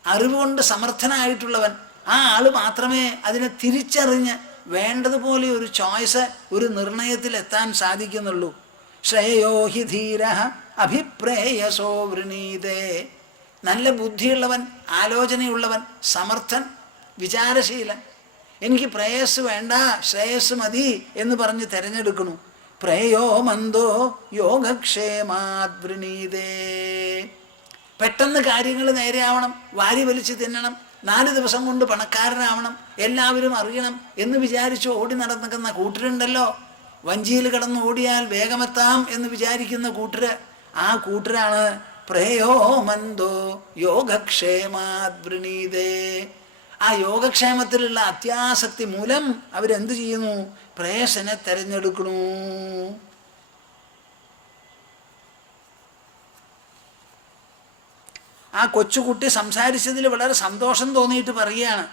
അറിവുകൊണ്ട് സമർത്ഥനായിട്ടുള്ളവൻ, ആ ആൾ മാത്രമേ അതിനെ തിരിച്ചറിഞ്ഞ് വേണ്ടതുപോലെ ഒരു ചോയ്സ്, ഒരു നിർണയത്തിലെത്താൻ സാധിക്കുന്നുള്ളൂ. ശ്രേയോ ഹി ധീര അഭിപ്രേയസോ വൃണീതേ. നല്ല ബുദ്ധിയുള്ളവൻ, ആലോചനയുള്ളവൻ, സമർത്ഥൻ, വിചാരശീലൻ, എനിക്ക് പ്രേയസ് വേണ്ട ശ്രേയസ് മതി എന്ന് പറഞ്ഞ് തിരഞ്ഞെടുക്കണു. പ്രേയോ മന്ദോ യോഗക്ഷേമാത് വൃണീതേ. പെട്ടെന്ന് കാര്യങ്ങൾ നേരെയാവണം, വാരി വലിച്ച് തിന്നണം, 4 ദിവസം കൊണ്ട് പണക്കാരനാവണം, എല്ലാവരും അറിയണം എന്ന് വിചാരിച്ച് ഓടി നടന്നിക്കുന്ന കൂട്ടരുണ്ടല്ലോ. വഞ്ചിയിൽ കിടന്ന് ഓടിയാൽ വേഗമെത്താം എന്ന് വിചാരിക്കുന്ന കൂട്ടര്, ആ കൂട്ടരാണ് പ്രേയോ മന്ദോ യോഗക്ഷേമാത് വൃണീതേ. ആ യോഗക്ഷേമത്തിലുള്ള അത്യാസക്തി മൂലം അവരെന്ത് ചെയ്യുന്നു? പ്രേയസനെ തെരഞ്ഞെടുക്കണു. ആ കൊച്ചുകുട്ടി സംസാരിച്ചതിൽ വളരെ സന്തോഷം തോന്നിയിട്ട് പറയുകയാണ്,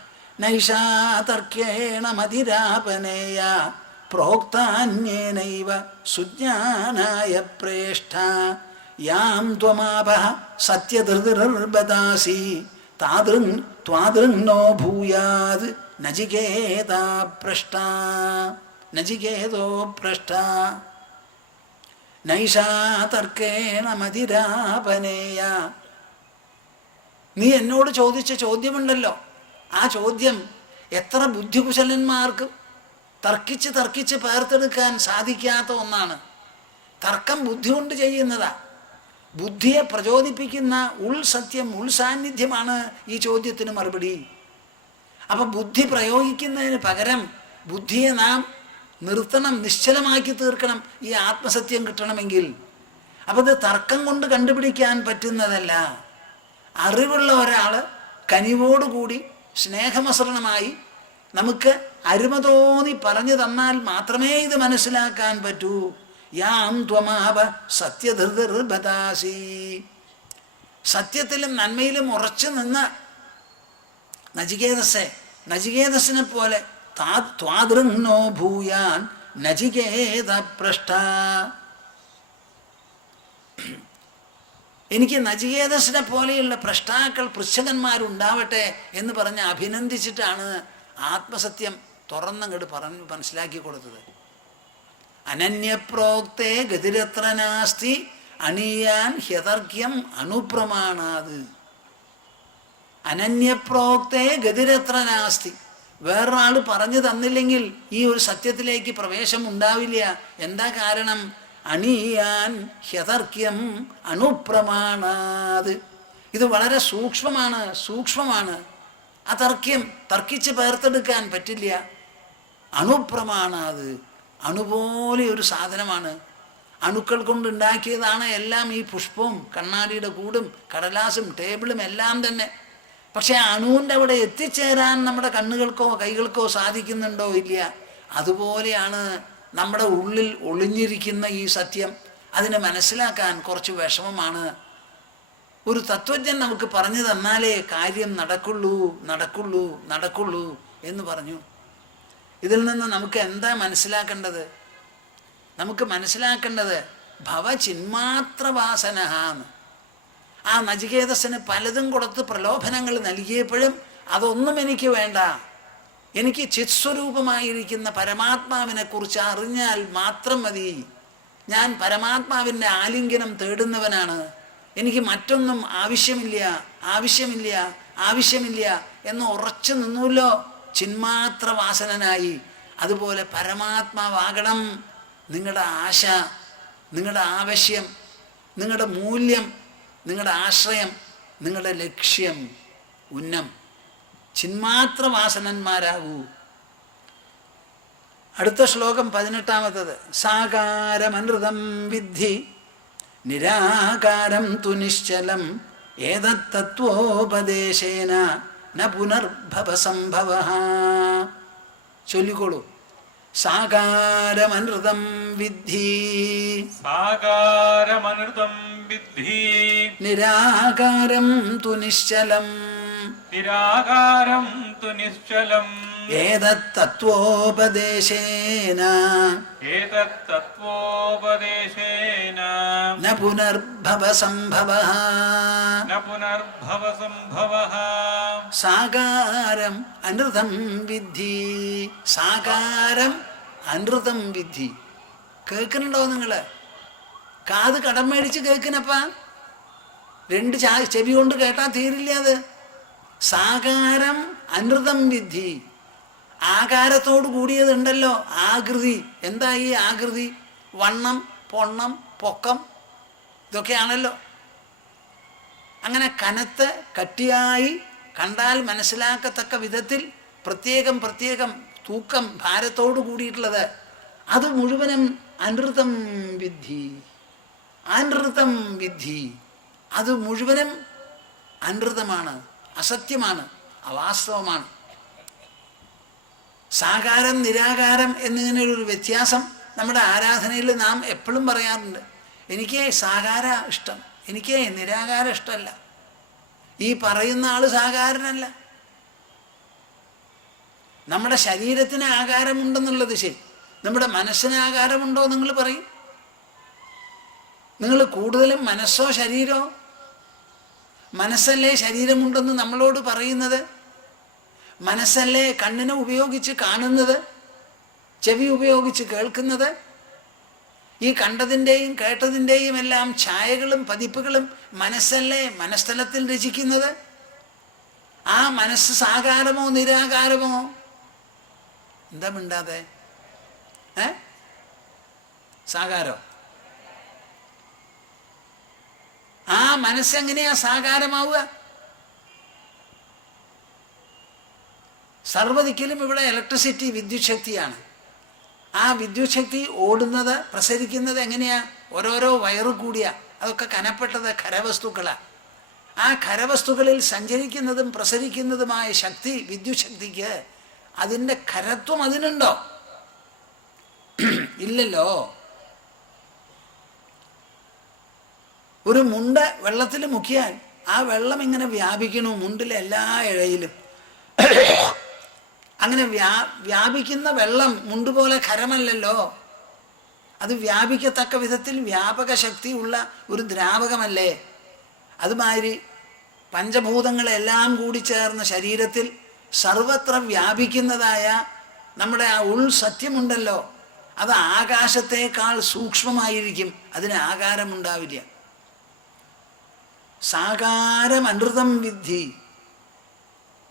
നൈഷാ തർക്കേണ മതിരാപനേയ പ്രോക്താന്യേനൈവ സുജ്ഞാനായ പ്രേഷ്ഠ യാം ത്വമാപഃ സത്യധൃതിർബദാസി ത്വാദൃന്നോ ഭൂയാത് നചികേതാ പൃഷ്ട. നചികേതോ പൃഷ്ട നൈഷാ തർക്കേണ മതിരാപനേയ. നീ എന്നോട് ചോദിച്ച ചോദ്യമുണ്ടല്ലോ, ആ ചോദ്യം എത്ര ബുദ്ധികുശലന്മാർക്കും തർക്കിച്ച് തർക്കിച്ച് പേർത്തെടുക്കാൻ സാധിക്കാത്ത ഒന്നാണ്. തർക്കം ബുദ്ധി കൊണ്ട് ചെയ്യുന്നതാ. ബുദ്ധിയെ പ്രചോദിപ്പിക്കുന്ന ഉൾസത്യം, ഉൾസാന്നിധ്യമാണ് ഈ ചോദ്യത്തിന് മറുപടി. അപ്പം ബുദ്ധി പ്രയോഗിക്കുന്നതിന് പകരം ബുദ്ധിയെ നാം നിർത്തണം, നിശ്ചലമാക്കി തീർക്കണം ഈ ആത്മസത്യം കിട്ടണമെങ്കിൽ. അപ്പം ഇത് തർക്കം കൊണ്ട് കണ്ടുപിടിക്കാൻ പറ്റുന്നതല്ല. അറിവുള്ള ഒരാൾ കനിവോടുകൂടി സ്നേഹമസൃണമായി നമുക്ക് അരുമ തോന്നി പറഞ്ഞു തന്നാൽ മാത്രമേ ഇത് മനസ്സിലാക്കാൻ പറ്റൂ. യാം ത്വമാവ സത്യധൃതർബദാസി. സത്യത്തിലും നന്മയിലും ഉറച്ചു നിന്ന നചികേതസിനെ പോലെ ത്വാദൃങ്നോ ഭൂയാൻ നചികേത പൃഷ്ട. എനിക്ക് നചികേതസിനെ പോലെയുള്ള പൃഷ്ടാക്കൾ, പൃച്ഛകന്മാരുണ്ടാവട്ടെ എന്ന് പറഞ്ഞ് അഭിനന്ദിച്ചിട്ടാണ് ആത്മസത്യം തുറന്നങ്ങോട്ട് പറഞ്ഞ് മനസ്സിലാക്കി കൊടുത്തത്. അനന്യപ്രോക്തേ ഗതിരത്ര നാസ്തി അണീയാൻ ഹ്യതർക്യം അനുപ്രമാണാത്. അനന്യപ്രോക്തേ ഗതിരത്ര നാസ്തി. വേറൊരാൾ പറഞ്ഞു തന്നില്ലെങ്കിൽ ഈ ഒരു സത്യത്തിലേക്ക് പ്രവേശം ഉണ്ടാവില്ല. എന്താ കാരണം? അണീയാൻ ഹ്യതർക്യം അനുപ്രമാണാത്. ഇത് വളരെ സൂക്ഷ്മമാണ്. അതർക്യം തർക്കിച്ച് പേർത്തെടുക്കാൻ പറ്റില്ല. അണുപ്രമാണാത്. അണുപോലെ ഒരു സാധനമാണ്. അണുക്കൾ കൊണ്ടുണ്ടാക്കിയതാണ് എല്ലാം. ഈ പുഷ്പവും കണ്ണാടിയുടെ കൂടും കടലാസും ടേബിളും എല്ലാം തന്നെ. പക്ഷെ അണുവിൻ്റെ അവിടെ എത്തിച്ചേരാൻ നമ്മുടെ കണ്ണുകൾക്കോ കൈകൾക്കോ സാധിക്കുന്നുണ്ടോ? ഇല്ല. അതുപോലെയാണ് നമ്മുടെ ഉള്ളിൽ ഒളിഞ്ഞിരിക്കുന്ന ഈ സത്യം. അതിനെ മനസ്സിലാക്കാൻ കുറച്ച് വിഷമമാണ്. ഒരു തത്വജ്ഞൻ നമുക്ക് പറഞ്ഞു തന്നാലേ കാര്യം നടക്കുള്ളൂ എന്ന് പറഞ്ഞു. ഇതിൽ നിന്ന് നമുക്ക് എന്താ മനസ്സിലാക്കേണ്ടത്? നമുക്ക് മനസ്സിലാക്കേണ്ടത് ഭവചിന്മാത്രവാസനഹാന്ന്. ആ നചികേതസിന് പലതും കൊടുത്ത് പ്രലോഭനങ്ങൾ നൽകിയപ്പോഴും അതൊന്നും എനിക്ക് വേണ്ട. എനിക്ക് ചിത്സ്വരൂപമായിരിക്കുന്ന പരമാത്മാവിനെ കുറിച്ച് അറിഞ്ഞാൽ മാത്രം മതി. ഞാൻ പരമാത്മാവിൻ്റെ ആലിംഗനം തേടുന്നവനാണ്. എനിക്ക് മറ്റൊന്നും ആവശ്യമില്ല എന്ന് ഉറച്ചു നിന്നൂല്ലോ ചിന്മാത്രവാസനായി. അതുപോലെ പരമാത്മാവാകണം നിങ്ങളുടെ ആശ, നിങ്ങളുടെ ആവശ്യം, നിങ്ങളുടെ മൂല്യം, നിങ്ങളുടെ ആശ്രയം, നിങ്ങളുടെ ലക്ഷ്യം. ഉന്നം ചിന്മാത്രവാസനന്മാരാകൂ. അടുത്ത ശ്ലോകം 18. സാകാരമനൃതം വിദ്ധി നിരാകാരം തു നിശ്ചലം ഏതത്തത്വോപദേശേന ന പുനർഭവ സംഭവഃ. ചൊല്ലിക്കോളൂ. സാകാരമനൃതം വിദ്ധി നിരാകാരം തു നിശ്ചലം ഏതത്തത്വോപദേശേന ന പുനർഭവ സംഭവഃ. സാകാരം അനൃതം വിദ്ധി. സാകാരം അനൃതം വിദ്ധി. കേൾക്കുന്നുണ്ടോ നിങ്ങൾ? കാത് കടം മേടിച്ച് കേൾക്കുന്നപ്പ 2 ചെവി കൊണ്ട് കേട്ടാൽ തീരില്ല അത്. സാകാരം അനൃതം വിദ്ധി. ആകാരത്തോട് കൂടിയതുണ്ടല്ലോ, ആകൃതി. എന്താ ഈ ആകൃതി? വണ്ണം, പൊണ്ണം, പൊക്കം, ഇതൊക്കെയാണല്ലോ. അങ്ങനെ കനത്ത് കട്ടിയായി കണ്ടാൽ മനസ്സിലാക്കത്തക്ക വിധത്തിൽ പ്രത്യേകം തൂക്കം, ഭാരത്തോട് കൂടിയിട്ടുള്ളത്. അത് മുഴുവനും അനൃതം വിദ്ധി. അത് മുഴുവനും അനൃതമാണ്, അസത്യമാണ്, അവാസ്തവമാണ്. സാകാരം നിരാകാരം എന്നിങ്ങനെയൊരു വ്യത്യാസം നമ്മുടെ ആരാധനയിൽ നാം എപ്പോഴും പറയാറുണ്ട്. എനിക്ക് സാകാര ഇഷ്ടം, എനിക്ക് നിരാകാരം ഇഷ്ടമല്ല. ഈ പറയുന്ന ആൾ സാകാരനല്ല. നമ്മുടെ ശരീരത്തിന് ആകാരമുണ്ടെന്നുള്ളത് ശരി. നമ്മുടെ മനസ്സിന് ആകാരമുണ്ടോ നിങ്ങൾ പറയും? നിങ്ങൾ കൂടുതലും മനസ്സോ ശരീരമോ? മനസ്സല്ലേ ശരീരമുണ്ടെന്ന് നമ്മളോട് പറയുന്നത്? മനസ്സല്ലേ കണ്ണിനെ ഉപയോഗിച്ച് കാണുന്നത്? ചെവി ഉപയോഗിച്ച് കേൾക്കുന്നത്, ഈ കണ്ടതിൻ്റെയും കേട്ടതിൻ്റെയും എല്ലാം ഛായകളും പതിപ്പുകളും മനസ്സല്ലേ മനസ്ഥലത്തിൽ രചിക്കുന്നത്. ആ മനസ്സ് സാകാരമോ നിരാകാരമോ? എന്താ മിണ്ടാതെ? സാകാരോ? ആ മനസ്സെങ്ങനെയാ സാകാരമാവുക? സർവ്വദിക്കലും ഇവിടെ ഇലക്ട്രിസിറ്റി, വിദ്യുത് ശക്തിയാണ്. ആ വിദ്യുത് ശക്തി ഓടുന്നത്, പ്രസരിക്കുന്നത് എങ്ങനെയാ? ഓരോരോ വയറ് കൂടിയ, അതൊക്കെ കനപ്പെട്ടത് ഖരവസ്തുക്കളാണ്. ആ ഖരവസ്തുക്കളിൽ സഞ്ചരിക്കുന്നതും പ്രസരിക്കുന്നതുമായ ശക്തി, വിദ്യുത് ശക്തിക്ക് അതിൻ്റെ ഖരത്വം അതിനുണ്ടോ? ഇല്ലല്ലോ. ഒരു മുണ്ട് വെള്ളത്തിൽ മുക്കിയാൽ ആ വെള്ളം ഇങ്ങനെ വ്യാപിക്കണു മുണ്ടിലെ എല്ലാ ഇഴയിലും. അങ്ങനെ വ്യാപിക്കുന്ന വെള്ളം മുണ്ട് പോലെ ഖരമല്ലല്ലോ. അത് വ്യാപിക്കത്തക്ക വിധത്തിൽ വ്യാപക ശക്തിയുള്ള ഒരു ദ്രാവകമല്ലേ? അതുമാതിരി പഞ്ചഭൂതങ്ങളെല്ലാം കൂടി ചേർന്ന ശരീരത്തിൽ സർവത്ര വ്യാപിക്കുന്നതായ നമ്മുടെ ആ ഉൾ സത്യമുണ്ടല്ലോ, അത് ആകാശത്തേക്കാൾ സൂക്ഷ്മമായിരിക്കും. അതിന് ആകാരമുണ്ടാവില്ല. സാകാരം അനൃതം വിദ്ധി.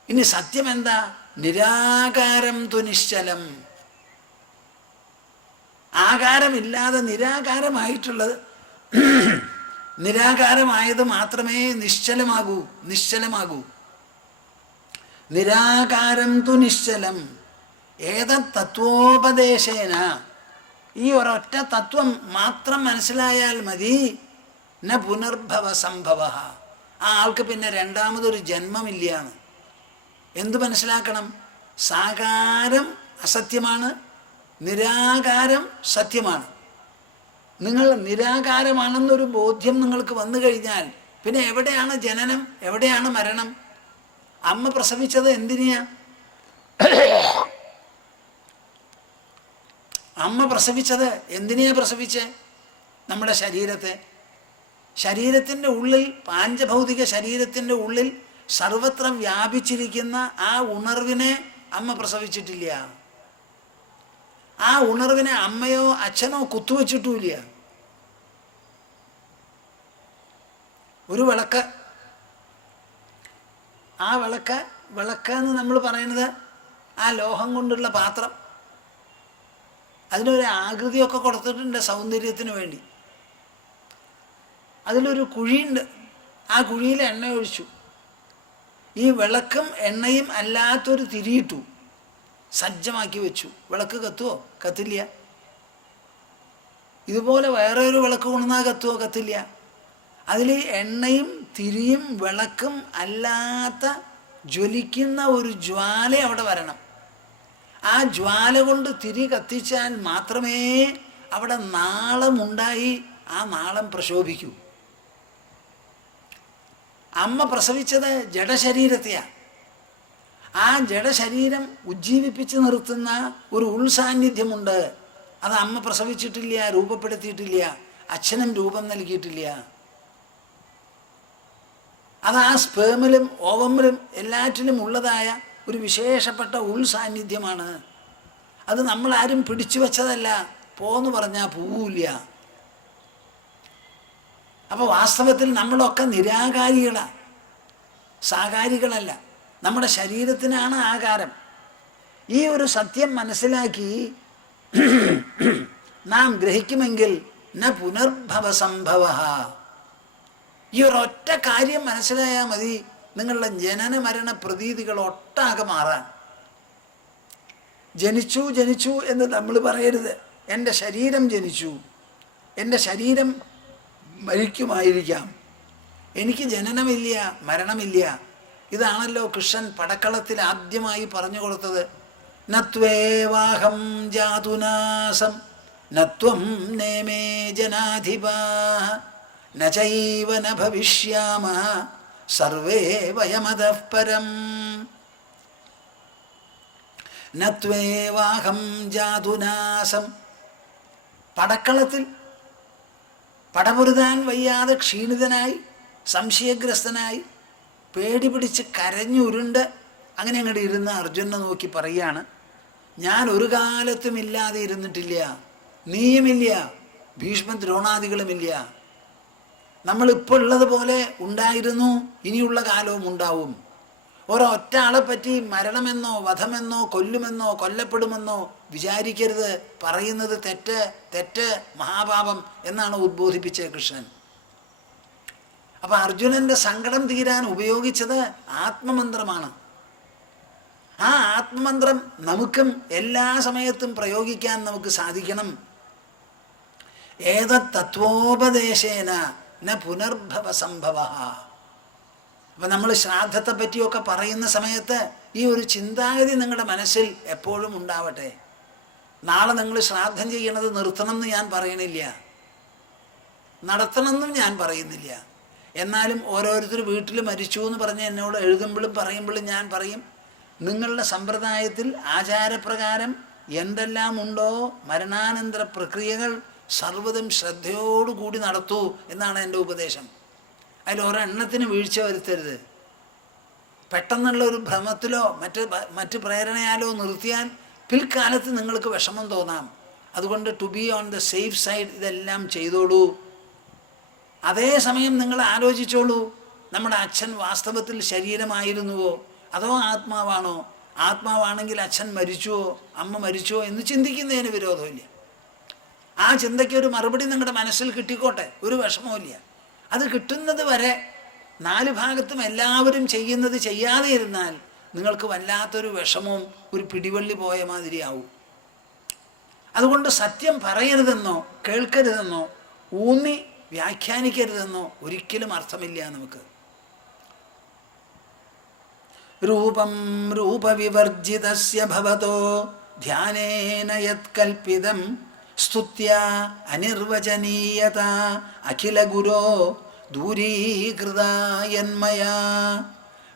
ഇനി സത്യം എന്താ? നിരാകാരം തു നിശ്ചലം. ആകാരമില്ലാതെ നിരാകാരമായിട്ടുള്ളത്, നിരാകാരമായത് മാത്രമേ നിശ്ചലമാകൂ. നിരാകാരം തു നിശ്ചലം. ഏതത് തത്വോപദേശേന, ഈ ഒരൊറ്റ തത്വം മാത്രം മനസ്സിലായാൽ മതി. ന പുനർഭവ സംഭവ. ആ ആൾക്ക് പിന്നെ രണ്ടാമതൊരു ജന്മമില്ലയാണ്. എന്തു മനസ്സിലാക്കണം? സാകാരം അസത്യമാണ്, നിരാകാരം സത്യമാണ്. നിങ്ങൾ നിരാകാരമാണെന്നൊരു ബോധ്യം നിങ്ങൾക്ക് വന്നു കഴിഞ്ഞാൽ പിന്നെ എവിടെയാണ് ജനനം, എവിടെയാണ് മരണം? അമ്മ പ്രസവിച്ചത് എന്തിനെയാ? അമ്മ പ്രസവിച്ചത് എന്തിനെയാ പ്രസവിച്ചേ? നമ്മുടെ ശരീരത്തെ. ശരീരത്തിൻ്റെ ഉള്ളിൽ, പാഞ്ചഭൗതിക ശരീരത്തിൻ്റെ ഉള്ളിൽ സർവത്ര വ്യാപിച്ചിരിക്കുന്ന ആ ഉണർവിനെ അമ്മ പ്രസവിച്ചിട്ടില്ല. ആ ഉണർവിനെ അമ്മയോ അച്ഛനോ കുത്തുവച്ചിട്ടുമില്ല. ഒരു വിളക്ക്, ആ വിളക്ക് എന്ന് നമ്മൾ പറയുന്നത് ആ ലോഹം കൊണ്ടുള്ള പാത്രം. അതിനൊരു ആകൃതിയൊക്കെ കൊടുത്തിട്ടുണ്ട് സൗന്ദര്യത്തിന് വേണ്ടി. അതിലൊരു കുഴിയുണ്ട്. ആ കുഴിയിൽ എണ്ണ ഒഴിച്ചു. ഈ വിളക്കും എണ്ണയും അല്ലാത്തൊരു തിരിയിട്ടു, സജ്ജമാക്കി വെച്ചു. വിളക്ക് കത്തുവോ? കത്തില്ല. ഇതുപോലെ വേറെ ഒരു വിളക്ക് കൊണ്ടുവന്നാൽ കത്തുവോ? കത്തില്ല. അതിൽ എണ്ണയും തിരിയും വിളക്കും അല്ലാത്ത ജ്വലിക്കുന്ന ഒരു ജ്വാല അവിടെ വരണം. ആ ജ്വാല കൊണ്ട് തിരി കത്തിച്ചാൽ മാത്രമേ അവിടെ നാളമുണ്ടായി ആ നാളം പ്രശോഭിക്കൂ. അമ്മ പ്രസവിച്ചത് ജഡശരീരത്തെയാണ്. ആ ജഡശരീരം ഉജ്ജീവിപ്പിച്ച് നിർത്തുന്ന ഒരു ഉൾസാന്നിധ്യമുണ്ട്. അത് അമ്മ പ്രസവിച്ചിട്ടില്ല, രൂപപ്പെടുത്തിയിട്ടില്ല, അച്ഛനും രൂപം നൽകിയിട്ടില്ല. അത് ആ സ്പേമിലും ഓവമിലും എല്ലാറ്റിലും ഉള്ളതായ ഒരു വിശേഷപ്പെട്ട ഉൾസാന്നിധ്യമാണ്. അത് നമ്മളാരും പിടിച്ചു വച്ചതല്ല. പോന്ന് പറഞ്ഞാൽ പോവില്ല. അപ്പോൾ വാസ്തവത്തിൽ നമ്മളൊക്കെ നിരാകാരികളാണ്, സാകാരികളല്ല. നമ്മുടെ ശരീരത്തിനാണ് ആകാരം. ഈ ഒരു സത്യം മനസ്സിലാക്കി നാം ഗ്രഹിക്കുമെങ്കിൽ ന പുനർഭവ സംഭവ. ഈ ഒരൊറ്റ കാര്യം മനസ്സിലായാൽ മതി നിങ്ങളുടെ ജനന മരണ പ്രതീതികൾ ഒട്ടാകെ മാറാൻ. ജനിച്ചു ജനിച്ചു എന്ന് നമ്മൾ പറയരുത്. എൻ്റെ ശരീരം ജനിച്ചു, എൻ്റെ ശരീരം മരിക്കുമായിരിക്കാം, എനിക്ക് ജനനമില്ല, മരണമില്ല. ഇതാണല്ലോ കൃഷ്ണൻ പടക്കളത്തിൽ ആദ്യമായി പറഞ്ഞു കൊടുത്തത്. നത്വേവാഹം ജാതുനാസം നത്വം നേമേ ജനാധിപാ നചൈവ ന ഭവിഷ്യാമ സർവേ വയമതഃ പരം. നത്വേവാഹം ജാതുനാസം. പടക്കളത്തിൽ പടപൊരുതാൻ വയ്യാതെ ക്ഷീണിതനായി, സംശയഗ്രസ്തനായി, പേടി പിടിച്ച് കരഞ്ഞുരുണ്ട് അങ്ങനെ അങ്ങോട്ട് ഇരുന്ന് അർജുനനെ നോക്കി പറയുകയാണ്, ഞാൻ ഒരു കാലത്തും ഇല്ലാതെ ഇരുന്നിട്ടില്ല, നീയുമില്ല, ഭീഷ്മ ദ്രോണാദികളുമില്ല. നമ്മളിപ്പോൾ ഉള്ളതുപോലെ ഉണ്ടായിരുന്നു, ഇനിയുള്ള കാലവും ഉണ്ടാവും. ഒരൊറ്റ ആളെപ്പറ്റി മരണമെന്നോ വധമെന്നോ കൊല്ലുമെന്നോ കൊല്ലപ്പെടുമെന്നോ വിചാരിക്കരുത്. പറയുന്നത് തെറ്റ്, തെറ്റ്, മഹാപാപം എന്നാണ് ഉദ്ബോധിപ്പിച്ചത് കൃഷ്ണൻ. അപ്പം അർജുനൻ്റെ സങ്കടം തീരാൻ ഉപയോഗിച്ചത് ആത്മമന്ത്രമാണ്. ആ ആത്മമന്ത്രം നമുക്കും എല്ലാ സമയത്തും പ്രയോഗിക്കാൻ നമുക്ക് സാധിക്കണം. ഏതത് തത്വോപദേശേന ന പുനർഭവ സംഭവ. അപ്പം നമ്മൾ ശ്രാദ്ധത്തെ പറ്റിയൊക്കെ പറയുന്ന സമയത്ത് ഈ ഒരു ചിന്താഗതി നിങ്ങളുടെ മനസ്സിൽ എപ്പോഴും ഉണ്ടാവട്ടെ. നാളെ നിങ്ങൾ ശ്രാദ്ധം ചെയ്യണത് നിർത്തണം എന്ന് ഞാൻ പറയണില്ല, നടത്തണമെന്നും ഞാൻ പറയുന്നില്ല. എന്നാലും ഓരോരുത്തർ വീട്ടിൽ മരിച്ചു എന്ന് പറഞ്ഞ് എന്നോട് എഴുതുമ്പോഴും പറയുമ്പോഴും ഞാൻ പറയും, നിങ്ങളുടെ സമ്പ്രദായത്തിൽ ആചാരപ്രകാരം എന്തെല്ലാം ഉണ്ടോ മരണാനന്തര പ്രക്രിയകൾ സർവ്വതും ശ്രദ്ധയോടുകൂടി നടത്തൂ എന്നാണ് എൻ്റെ ഉപദേശം. അതിൽ ഒരെണ്ണത്തിന് വീഴ്ച വരുത്തരുത്. പെട്ടെന്നുള്ള ഒരു ഭ്രമത്തിലോ മറ്റ് പ്രേരണയാലോ നിർത്തിയാൽ പിൽക്കാലത്ത് നിങ്ങൾക്ക് വിഷമം തോന്നാം. അതുകൊണ്ട് to be on the safe side ഇതെല്ലാം ചെയ്തോളൂ. അതേസമയം നിങ്ങൾ ആലോചിച്ചോളൂ, നമ്മുടെ അച്ഛൻ വാസ്തവത്തിൽ ശരീരമായിരുന്നുവോ അതോ ആത്മാവാണോ? ആത്മാവാണെങ്കിൽ അച്ഛൻ മരിച്ചുവോ അമ്മ മരിച്ചുവോ എന്ന് ചിന്തിക്കുന്നതിന് വിരോധമില്ല. ആ ചിന്തയ്ക്ക് ഒരു മറുപടി നിങ്ങളുടെ മനസ്സിൽ കിട്ടിക്കോട്ടെ, ഒരു വിഷമവുമില്ല. അത് കിട്ടുന്നത് വരെ നാല് ഭാഗത്തും എല്ലാവരും ചെയ്യുന്നത് ചെയ്യാതെ ഇരുന്നാൽ നിങ്ങൾക്ക് വല്ലാത്തൊരു വിഷമവും ഒരു പിടിവള്ളി പോയ മാതിരിയാവും. അതുകൊണ്ട് സത്യം പറയരുതെന്നോ കേൾക്കരുതെന്നോ ഊന്നി വ്യാഖ്യാനിക്കരുതെന്നോ ഒരിക്കലും അർത്ഥമില്ല നമുക്ക്. രൂപം രൂപവിവർജിതസ്യ ഭവതോ ധ്യാനേന യത്കൽപിതം സ്തുത്യാ അനിർവചനീയത അഖില ഗുരോ ദൂരീകൃതായന്മയാ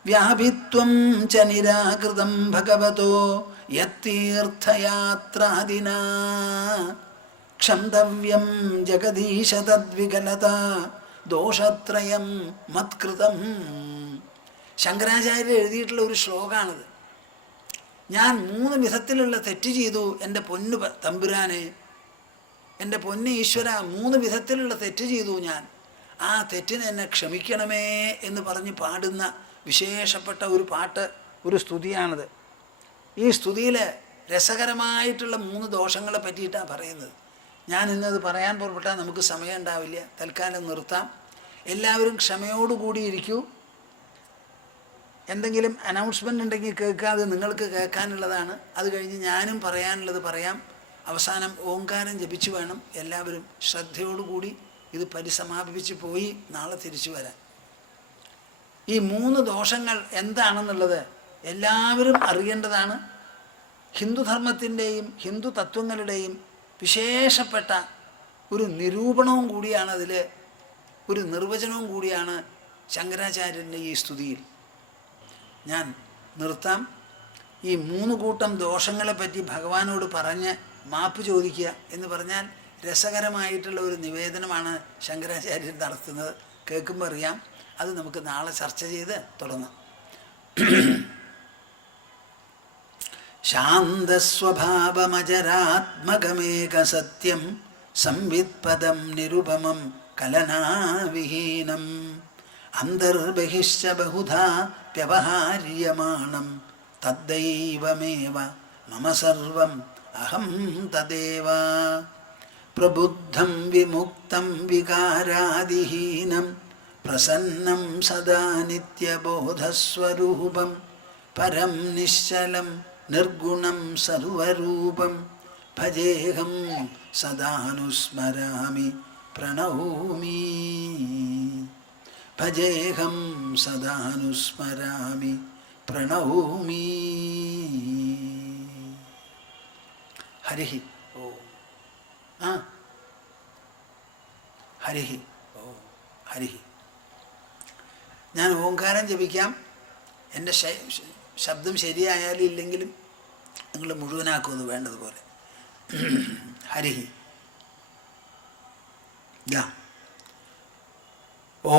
വ്യാപിത്വം ച നിരാകൃതം ഭഗവതോ യത്തീർത്ഥയാത്രാദിനാ ക്ഷന്തവ്യം ജഗദീശ തദ്വികലത ദോഷത്രയം മത്കൃതം. ശങ്കരാചാര്യർ എഴുതിയിട്ടുള്ള ഒരു ശ്ലോകമാണിത്. ഞാൻ 3 വിധത്തിലുള്ള തെറ്റ് ചെയ്തു എൻ്റെ പൊന്നു തമ്പുരാനെ, എൻ്റെ പൊന്നു ഈശ്വര, 3 വിധത്തിലുള്ള തെറ്റ് ചെയ്തു ഞാൻ. ആ തെറ്റിന് എന്നെ ക്ഷമിക്കണമേ എന്ന് പറഞ്ഞ് പാടുന്ന വിശേഷപ്പെട്ട ഒരു പാട്ട്, ഒരു സ്തുതിയാണിത്. ഈ സ്തുതിയിൽ രസകരമായിട്ടുള്ള 3 ദോഷങ്ങളെ പറ്റിയിട്ടാണ് പറയുന്നത്. ഞാൻ ഇന്നത് പറയാൻ പുറപ്പെട്ടാൽ നമുക്ക് സമയം ഉണ്ടാവില്ല, തൽക്കാലം നിർത്താം. എല്ലാവരും ക്ഷമയോടുകൂടി ഇരിക്കൂ. എന്തെങ്കിലും അനൗൺസ്മെൻ്റ് ഉണ്ടെങ്കിൽ കേൾക്കാതെ നിങ്ങൾക്ക് കേൾക്കാനുള്ളതാണ്. അത് കഴിഞ്ഞ് ഞാനും പറയാനുള്ളത് പറയാം. അവസാനം ഓങ്കാരം ജപിച്ചു വേണം എല്ലാവരും ശ്രദ്ധയോടുകൂടി ഇത് പരിസമാപിച്ച് പോയി നാളെ തിരിച്ചു വരാൻ. ഈ 3 ദോഷങ്ങൾ എന്താണെന്നുള്ളത് എല്ലാവരും അറിയേണ്ടതാണ്. ഹിന്ദുധർമ്മത്തിൻ്റെയും ഹിന്ദു തത്വങ്ങളുടെയും വിശേഷപ്പെട്ട ഒരു നിരൂപണവും കൂടിയാണ്, അതിൽ ഒരു നിർവചനവും കൂടിയാണ് ശങ്കരാചാര്യൻ്റെ ഈ സ്തുതിയിൽ. ഞാൻ നിർത്താം. ഈ 3 കൂട്ടം ദോഷങ്ങളെപ്പറ്റി ഭഗവാനോട് പറഞ്ഞ് മാപ്പ് ചോദിക്കുക എന്ന് പറഞ്ഞാൽ രസകരമായിട്ടുള്ള ഒരു നിവേദനമാണ് ശങ്കരാചാര്യർ നടത്തുന്നത്. കേൾക്കുമ്പോൾ അറിയാം. അത് നമുക്ക് നാളെ ചർച്ച ചെയ്ത് തുടങ്ങാം. ശാന്തസ്വഭാവമജരാത്മകമേക സത്യം സംവിത്പദം നിരുപമം കലനാവിഹീനം അന്തർബഹിശ്ച ബഹുധാ വ്യവഹാര്യമാണം തദ്ദൈവമേവ മമ സർവം അഹം തദേവ പ്രബുദ്ധം വിമുക്തം വികാരാദിഹീനം പ്രസന്നം സദാ നിത്യബോധസ്വരൂപം പരം നിശ്ചലം നിർഗുണം സർവരൂപം ഭജേഹം സദാനുസ്മരാമി പ്രണൗമി ഭജേഹം സദാനുസ്മരാമി പ്രണൗമി. ഹരി ഓം. ഹരി ഓം. ഹരി. ഞാൻ ഓങ്കാരം ജപിക്കാം. എൻ്റെ ശബ്ദം ശരിയായാലും ഇല്ലെങ്കിലും നിങ്ങൾ മുഴുവനാക്കുമെന്ന് വേണ്ടതുപോലെ. ഹരി. ഓ